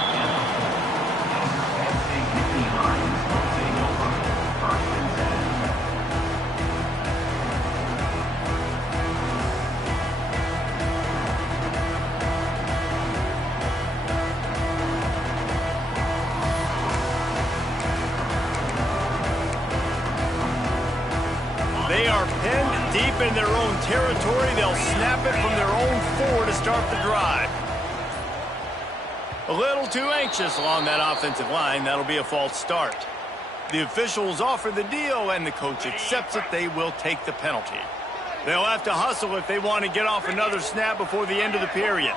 They are pinned deep in their own territory. They'll snap it from their own 4 to start the drive. A little too anxious along that offensive line. That'll be a false start. The officials offer the deal, and the coach accepts it. They will take the penalty. They'll have to hustle if they want to get off another snap before the end of the period.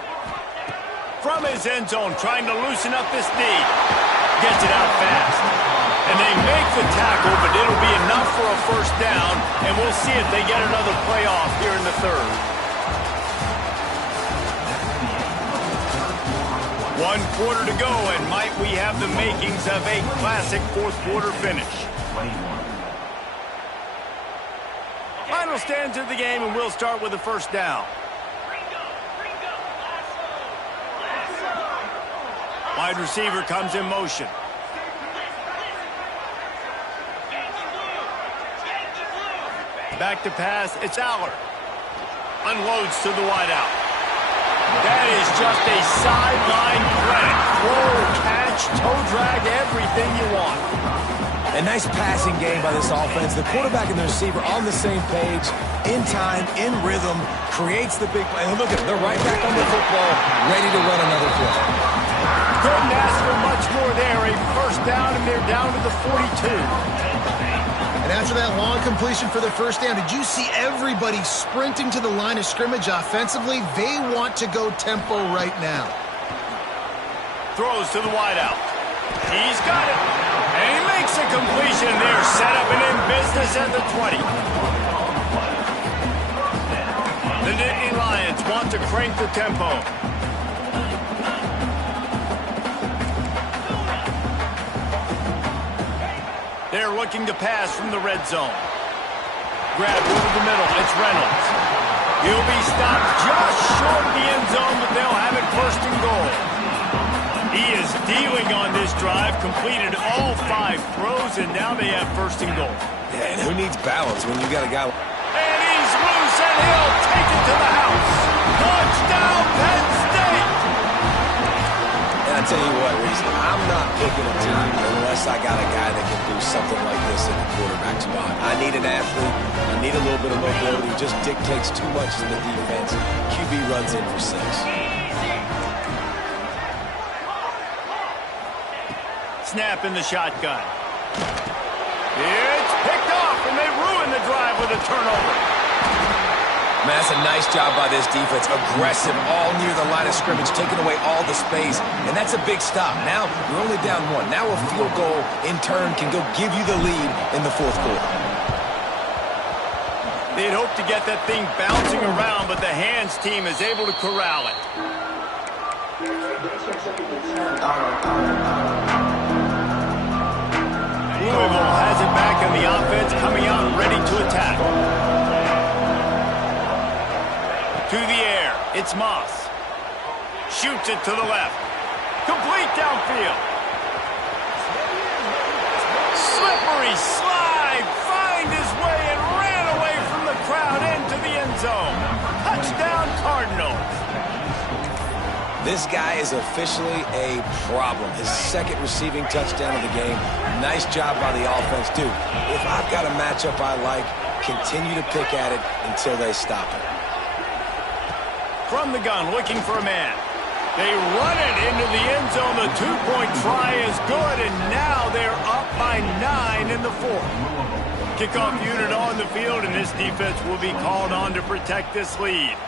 From his end zone, trying to loosen up this knee. Gets it out fast. And they make the tackle, but it'll be enough for a first down, and we'll see if they get another play off here in the third. quarter to go, and might we have the makings of a classic fourth quarter finish. Final stands of the game, and we'll start with the first down. Wide receiver comes in motion. Back to pass, it's Aller. Unloads to the wideout. That is just a sideline threat. Throw, catch, toe drag, everything you want. A nice passing game by this offense. The quarterback and the receiver on the same page, in time, in rhythm, creates the big play. And look at them, they're right back on the football, ready to run another play. Couldn't ask for much more there. A first down, and they're down to the 42. And after that long completion for the first down, did you see everybody sprinting to the line of scrimmage offensively? They want to go tempo right now. Throws to the wideout. He's got it. And he makes a completion there. Set up and in business at the 20. The Nittany Lions want to crank the tempo. They're looking to pass from the red zone. Grab over the middle. It's Reynolds. He'll be stopped just short of the end zone, but they'll have it first and goal. He is dealing on this drive, completed all 5 throws, and now they have first and goal. Yeah, and who needs balance when you got a guy... And he's loose, and he'll take it to the house. Touchdown, Penn State! And I tell you what, Reese, I'm not picking a team unless I got a guy that can do something like this in the quarterback spot. I need an athlete. I need a little bit of mobility. Just dictates too much to the defense. QB runs in for 6. Snap in the shotgun. It's picked off, and they ruin the drive with a turnover. Man, that's a nice job by this defense. Aggressive, all near the line of scrimmage, taking away all the space. And that's a big stop. Now, you're only down 1. Now a field goal, in turn, can go give you the lead in the fourth quarter. They'd hoped to get that thing bouncing around, but the hands team is able to corral it. Louisville has it back on the offense, coming out ready to attack. To the air, it's Moss. Shoots it to the left. Complete downfield. Slippery slide, find his way and ran away from the crowd into the end zone. Touchdown, Cardinals. This guy is officially a problem. His second receiving touchdown of the game. Nice job by the offense. Dude, if I've got a matchup I like, continue to pick at it until they stop it. From the gun, looking for a man. They run it into the end zone. The 2-point try is good, and now they're up by 9 in the fourth. Kickoff unit on the field, and this defense will be called on to protect this lead.